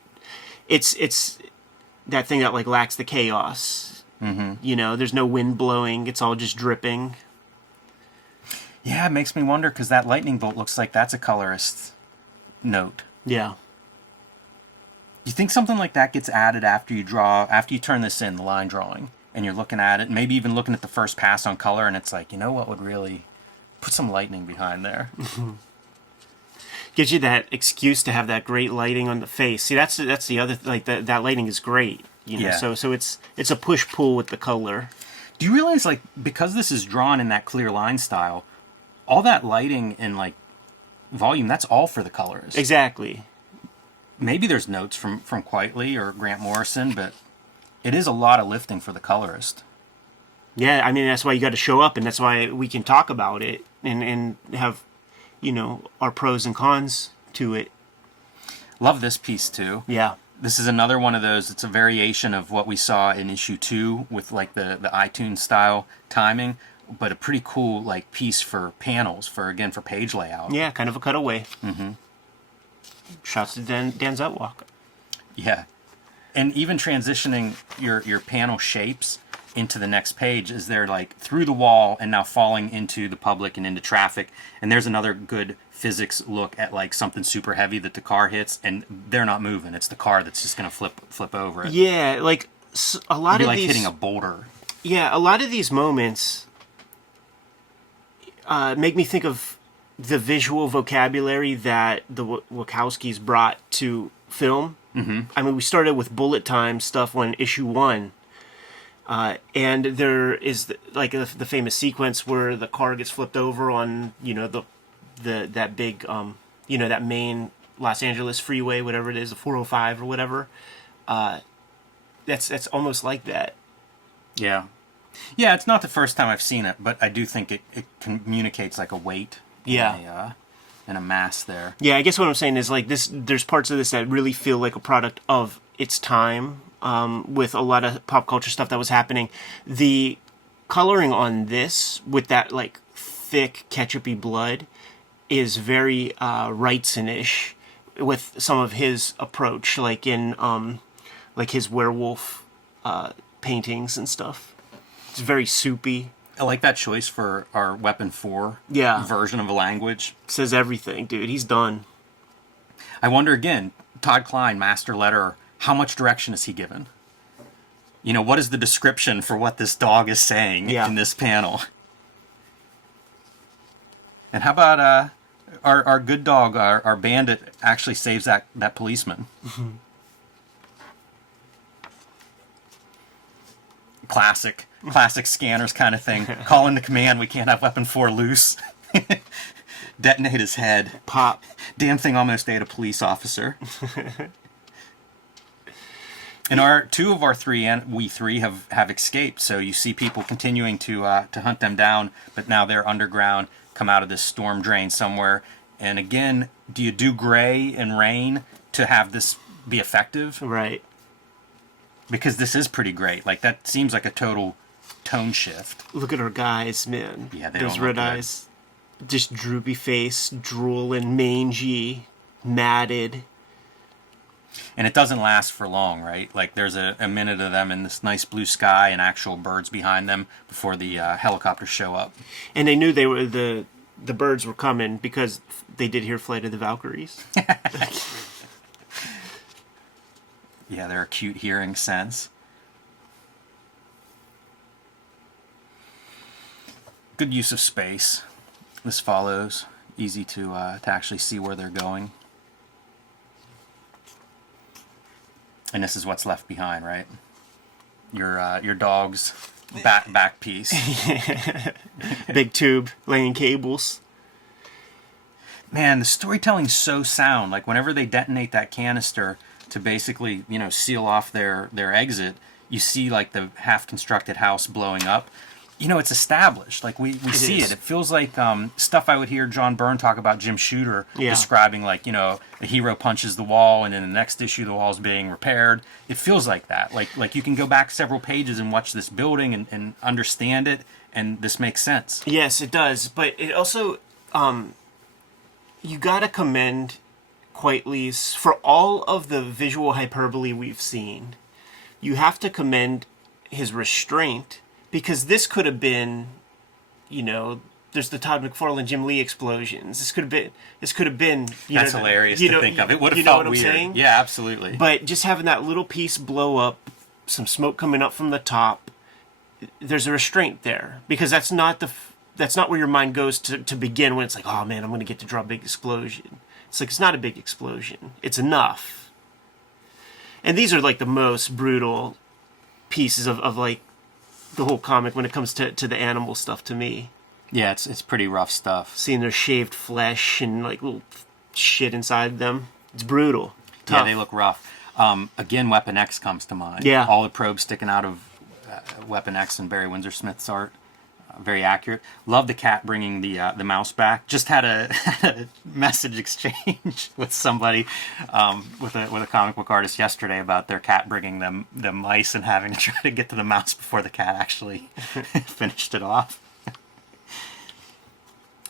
that thing that like lacks the chaos. Mm-hmm. You know, there's no wind blowing. It's all just dripping. Yeah, it makes me wonder because that lightning bolt looks like that's a colorist note. Yeah. You think something like that gets added after you turn this in, the line drawing, and you're looking at it, maybe even looking at the first pass on color, and it's like, you know what would really put some lightning behind there? Gives you that excuse to have that great lighting on the face. See, that's the other, like, that lighting is great. You know, Yeah. so it's a push-pull with the color. Do you realize, like, because this is drawn in that clear line style, all that lighting and, like, volume, that's all for the colorist. Exactly. Maybe there's notes from Quitely or Grant Morrison, but it is a lot of lifting for the colorist. Yeah, I mean, that's why you got to show up, and that's why we can talk about it and have, you know, our pros and cons to it. Love this piece, too. Yeah. This is another one of those, it's a variation of what we saw in issue 2 with, like, the iTunes style timing, but a pretty cool, like, piece for panels, for page layout. Yeah, kind of a cutaway. Mm-hmm. Shouts to Dan Zetwalk. Yeah. And even transitioning your panel shapes into the next page as they're like through the wall and now falling into the public and into traffic. And there's another good physics look at like something super heavy that the car hits and they're not moving. It's the car that's just going to flip over it. Yeah, like a lot It'd be of like these hitting a boulder. Yeah, a lot of these moments make me think of the visual vocabulary that the Wachowskis brought to film. Mm-hmm. I mean, we started with bullet time stuff when issue 1. And there is the famous sequence where the car gets flipped over on that big that main Los Angeles freeway, whatever it is, the 405 or whatever. That's almost like that. Yeah. Yeah, it's not the first time I've seen it, but I do think it communicates like a weight. Yeah. And a mass there. Yeah, I guess what I'm saying is like this. There's parts of this that really feel like a product of its time, with a lot of pop culture stuff that was happening. The coloring on this with that like thick ketchupy blood is very Wrightson-ish with some of his approach, like in like his werewolf paintings and stuff. It's very soupy. I like that choice for our Weapon 4 version of a language. Says everything, dude. He's done. I wonder again, Todd Klein, master letterer, how much direction is he given? What is the description for what this dog is saying in this panel? And how about our good dog, our bandit, actually saves that policeman? Mm-hmm. Classic scanners kind of thing. Call in the command, we can't have Weapon 4 loose. Detonate his head. Pop. Damn thing almost ate a police officer. And two of our three, and we three have escaped. So you see people continuing to hunt them down, but now they're underground, come out of this storm drain somewhere. And again, do you do gray and rain to have this be effective? Right. Because this is pretty great. Like, that seems like a total tone shift. Look at our guys, man. Yeah, those red eyes. Just droopy face, drooling, mangy, matted. And it doesn't last for long, right? Like, there's a minute of them in this nice blue sky and actual birds behind them before the helicopters show up. And they knew they were the birds were coming because they did hear Flight of the Valkyries. Yeah, their acute hearing sense. Good use of space. This follows. Easy to actually see where they're going. And this is what's left behind, right? Your dog's back piece. Big tube laying cables. Man, the storytelling's so sound. Like, whenever they detonate that canister to basically, seal off their exit, you see like the half-constructed house blowing up. It's established. Like, we see it. It feels like stuff I would hear John Byrne talk about Jim Shooter describing, like, a hero punches the wall and in the next issue the wall's being repaired. It feels like that. Like you can go back several pages and watch this building and understand it, and this makes sense. Yes, it does. But it also, you gotta commend Quitely's, for all of the visual hyperbole we've seen, you have to commend his restraint, because this could have been, there's the Todd McFarlane, Jim Lee explosions. This could have been. That's hilarious to think of. It would have felt weird. Saying? Yeah, absolutely. But just having that little piece blow up, some smoke coming up from the top, there's a restraint there, because that's not where your mind goes to begin when it's like, oh man, I'm going to get to draw a big explosion. It's like, it's not a big explosion. It's enough. And these are like the most brutal pieces of like the whole comic when it comes to the animal stuff to me. Yeah, it's pretty rough stuff. Seeing their shaved flesh and like little shit inside them. It's brutal. Tough. Yeah, they look rough. Again, Weapon X comes to mind. Yeah. All the probes sticking out of Weapon X and Barry Windsor Smith's art. Very accurate. Love the cat bringing the mouse back. Just had a message exchange with somebody, with a comic book artist yesterday about their cat bringing them the mice and having to try to get to the mouse before the cat actually finished it off.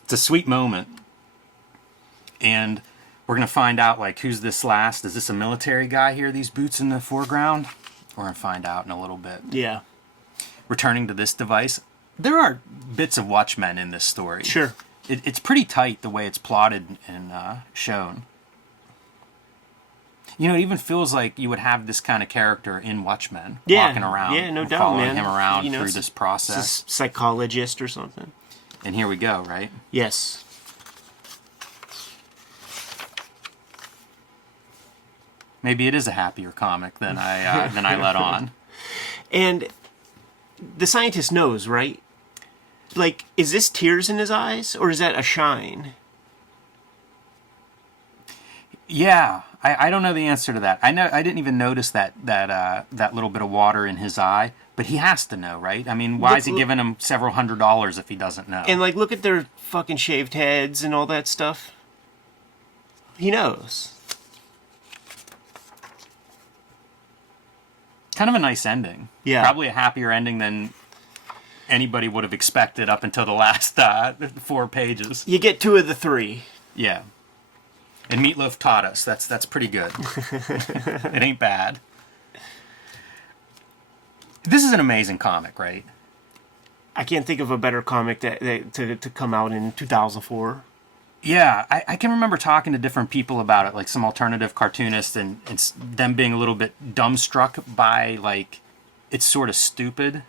It's a sweet moment, and we're gonna find out like who's this last. Is this a military guy here? These boots in the foreground. We're gonna find out in a little bit. Yeah. Returning to this device. There are bits of Watchmen in this story. Sure. It's pretty tight the way it's plotted and shown. It even feels like you would have this kind of character in Watchmen, walking around, no doubt, following him around through this process. It's a psychologist or something. And here we go, right? Yes. Maybe it is a happier comic than I let on. And the scientist knows, right? Like, is this tears in his eyes, or is that a shine? Yeah, I don't know the answer to that. I didn't even notice that little bit of water in his eye, but he has to know, right? I mean, why is he giving him several $100s if he doesn't know? And like, look at their fucking shaved heads and all that stuff. He knows. Kind of a nice ending. Yeah. Probably a happier ending than anybody would have expected up until the last 4 pages. You get 2 of the 3. Yeah. And Meatloaf taught us. That's pretty good. It ain't bad. This is an amazing comic, right? I can't think of a better comic to come out in 2004. Yeah, I can remember talking to different people about it, like some alternative cartoonists, and them being a little bit dumbstruck by, like, it's sort of stupid,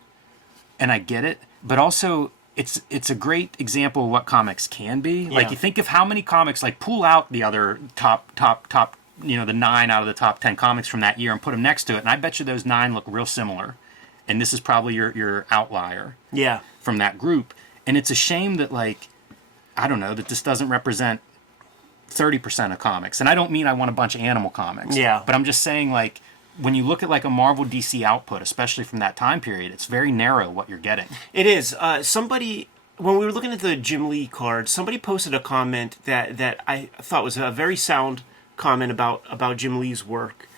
and I get it, but also it's a great example of what comics can be. Yeah. Like, you think of how many comics, like, pull out the other top, the 9 out of the top 10 comics from that year and put them next to it, and I bet you those 9 look real similar, and this is probably your outlier. Yeah. From that group, and it's a shame that, like, I don't know, that this doesn't represent 30% of comics. And I don't mean I want a bunch of Animal comics. Yeah. But I'm just saying, like, when you look at, like, a Marvel DC output, especially from that time period, it's very narrow what you're getting. It is. Somebody, when we were looking at the Jim Lee card, somebody posted a comment that I thought was a very sound comment about Jim Lee's work.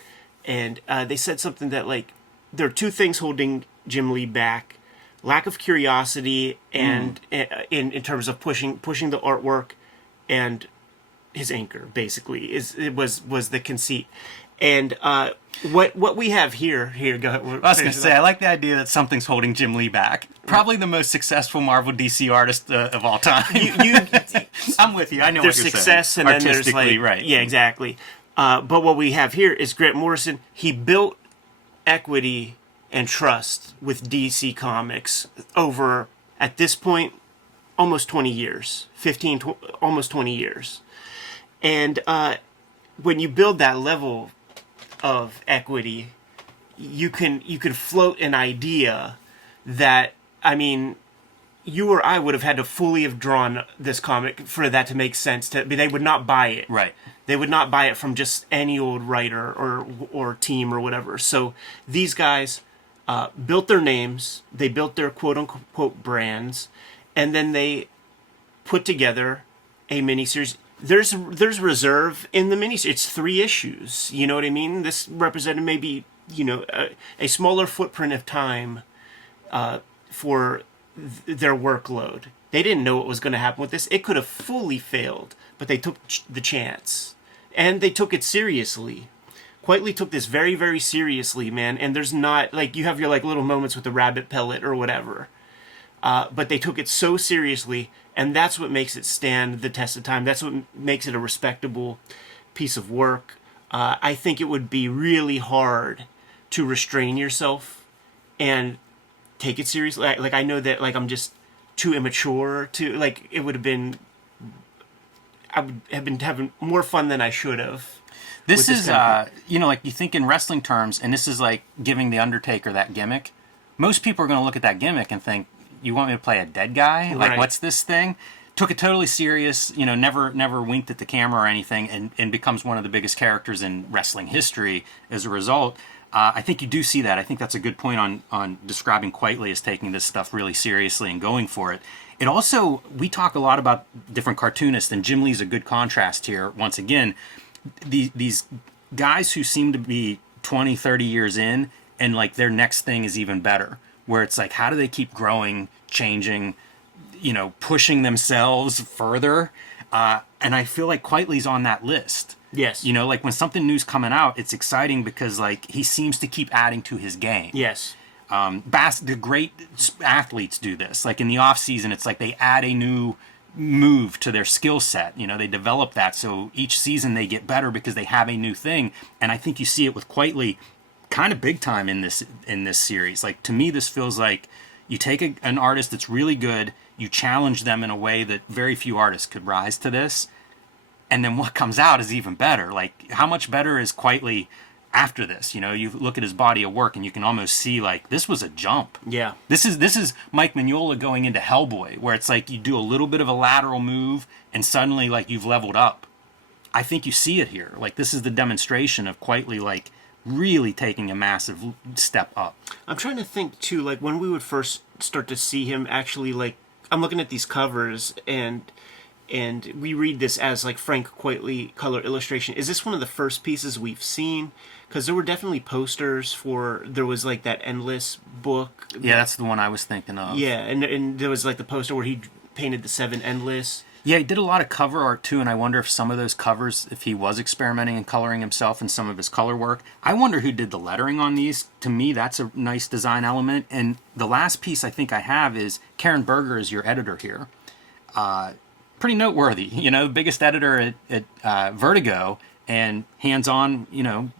And they said something that, like, there are 2 things holding Jim Lee back. Lack of curiosity and in terms of pushing the artwork, and his anchor basically was the conceit. And what we have here go ahead. I was going to say, I like the idea that something's holding Jim Lee back. Probably the most successful Marvel DC artist of all time. I'm with you. I know what you're saying. There's success, and then there's, like, right. Yeah, exactly. But what we have here is Grant Morrison. He built equity and trust with DC Comics over, at this point, almost 20 years. Almost 20 years. And when you build that level of equity, you can float an idea that, I mean, you or I would have had to fully have drawn this comic for that to make sense. They would not buy it. Right. They would not buy it from just any old writer or team or whatever. So these guys built their names, they built their quote-unquote brands, and then they put together a miniseries. There's reserve in the miniseries. It's 3 issues. You know what I mean? This represented maybe, a smaller footprint of time for their workload. They didn't know what was going to happen with this. It could have fully failed, but they took the chance. And they took it seriously. Quitely took this very, very seriously, man. And there's not, like, you have your, like, little moments with the rabbit pellet or whatever. But they took it so seriously, and that's what makes it stand the test of time. That's what makes it a respectable piece of work. I think it would be really hard to restrain yourself and take it seriously. Like, I know that, like, I'm just too immature to, like, it would have been, I would have been having more fun than I should have. This is, like, you think in wrestling terms, and this is like giving The Undertaker that gimmick. Most people are going to look at that gimmick and think, you want me to play a dead guy? Like, right. What's this thing? Took it totally serious, never winked at the camera or anything, and becomes one of the biggest characters in wrestling history as a result. I think you do see that. I think that's a good point on describing Quitely as taking this stuff really seriously and going for it. It also, we talk a lot about different cartoonists, and Jim Lee's a good contrast here, once again. These guys who seem to be 20, 30 years in, and, like, their next thing is even better, where it's like, how do they keep growing, changing, pushing themselves further? And I feel like Quitely's on that list. Yes. Like, when something new's coming out, it's exciting because, like, he seems to keep adding to his game. Yes. The great athletes do this. Like, in the off season, it's like they add a new move to their skill set. They develop that, so each season they get better because they have a new thing. And I think you see it with Quitely kind of big time in this series. Like, to me, this feels like you take an artist that's really good, you challenge them in a way that very few artists could rise to this, and then what comes out is even better. Like, how much better is Quitely after this. You know, you look at his body of work and you can almost see like this was a jump. Yeah. This is Mike Mignola going into Hellboy, where it's like you do a little bit of a lateral move and suddenly like you've leveled up. I think you see it here. Like this is the demonstration of Quitely like really taking a massive step up. I'm trying to think too, like when we would first start to see him actually, like I'm looking at these covers and we read this as like Frank Quitely color illustration. Is this one of the first pieces we've seen? Because there were definitely posters there was like that Endless book. Yeah, that's the one I was thinking of. Yeah, and there was like the poster where he painted the 7 Endless. Yeah, he did a lot of cover art too, and I wonder if some of those covers, if he was experimenting and coloring himself in some of his color work. I wonder who did the lettering on these. To me, that's a nice design element. And the last piece I think I have is Karen Berger is your editor here. Pretty noteworthy, you know, biggest editor at Vertigo, and hands-on, you know,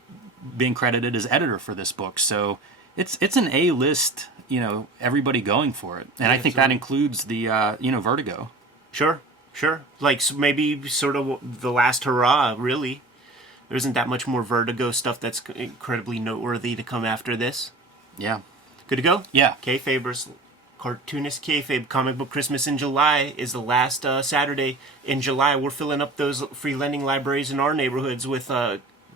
being credited as editor for this book. So it's an A-list, you know, everybody going for it. And yeah, I think that includes the, you know, Vertigo. Sure. Like maybe sort of the last hurrah, really. There isn't that much more Vertigo stuff that's incredibly noteworthy to come after this. Yeah. Good to go? Yeah. Kayfabers. Cartoonist Kayfabe Comic Book Christmas in July is the last Saturday in July. We're filling up those free lending libraries in our neighborhoods with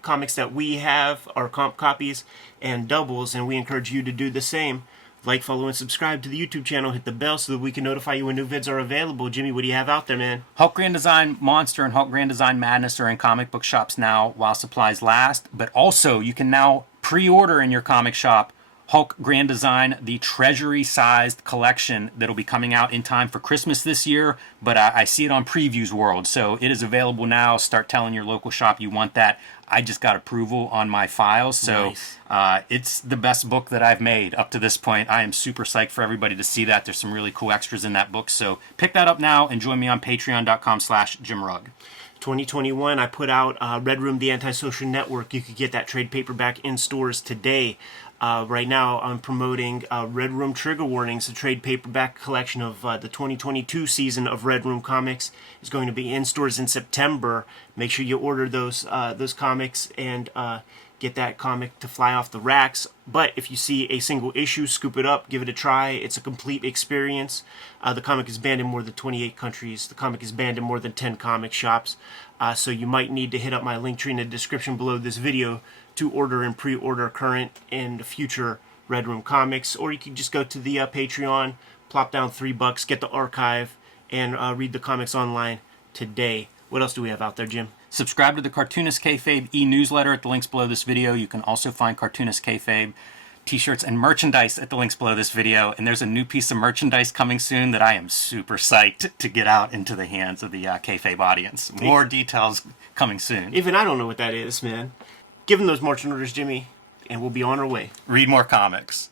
comics that we have, our comp copies, and doubles, and we encourage you to do the same. Like, follow, and subscribe to the YouTube channel. Hit the bell so that we can notify you when new vids are available. Jimmy, what do you have out there, man? Hulk Grand Design Monster and Hulk Grand Design Madness are in comic book shops now while supplies last. But also, you can now pre-order in your comic shop Hulk Grand Design, the treasury-sized collection that'll be coming out in time for Christmas this year. But I see it on Previews World, so it is available now. Start telling your local shop you want that. I just got approval on my files, so nice. It's the best book that I've made up to this point. I am super psyched for everybody to see that. There's some really cool extras in that book, so pick that up now and join me on patreon.com/JimRugg. 2021, I put out Red Room, the Antisocial Network. You could get that trade paperback in stores today. Right now, I'm promoting Red Room Trigger Warnings, a trade paperback collection of the 2022 season of Red Room Comics. Is going to be in stores in September. Make sure you order those comics and get that comic to fly off the racks. But if you see a single issue, scoop it up, give it a try. It's a complete experience. The comic is banned in more than 28 countries. The comic is banned in more than 10 comic shops. So you might need to hit up my link tree in the description below this video to order and pre-order current and future Red Room comics. Or you can just go to the Patreon, plop down $3, get the archive, and read the comics online today. What else do we have out there, Jim? Subscribe to the Cartoonist Kayfabe e-newsletter at the links below this video. You can also find Cartoonist Kayfabe t-shirts and merchandise at the links below this video. And there's a new piece of merchandise coming soon that I am super psyched to get out into the hands of the Kayfabe audience. More details coming soon. Even I don't know what that is, man. Give them those marching orders, Jimmy, and we'll be on our way. Read more comics.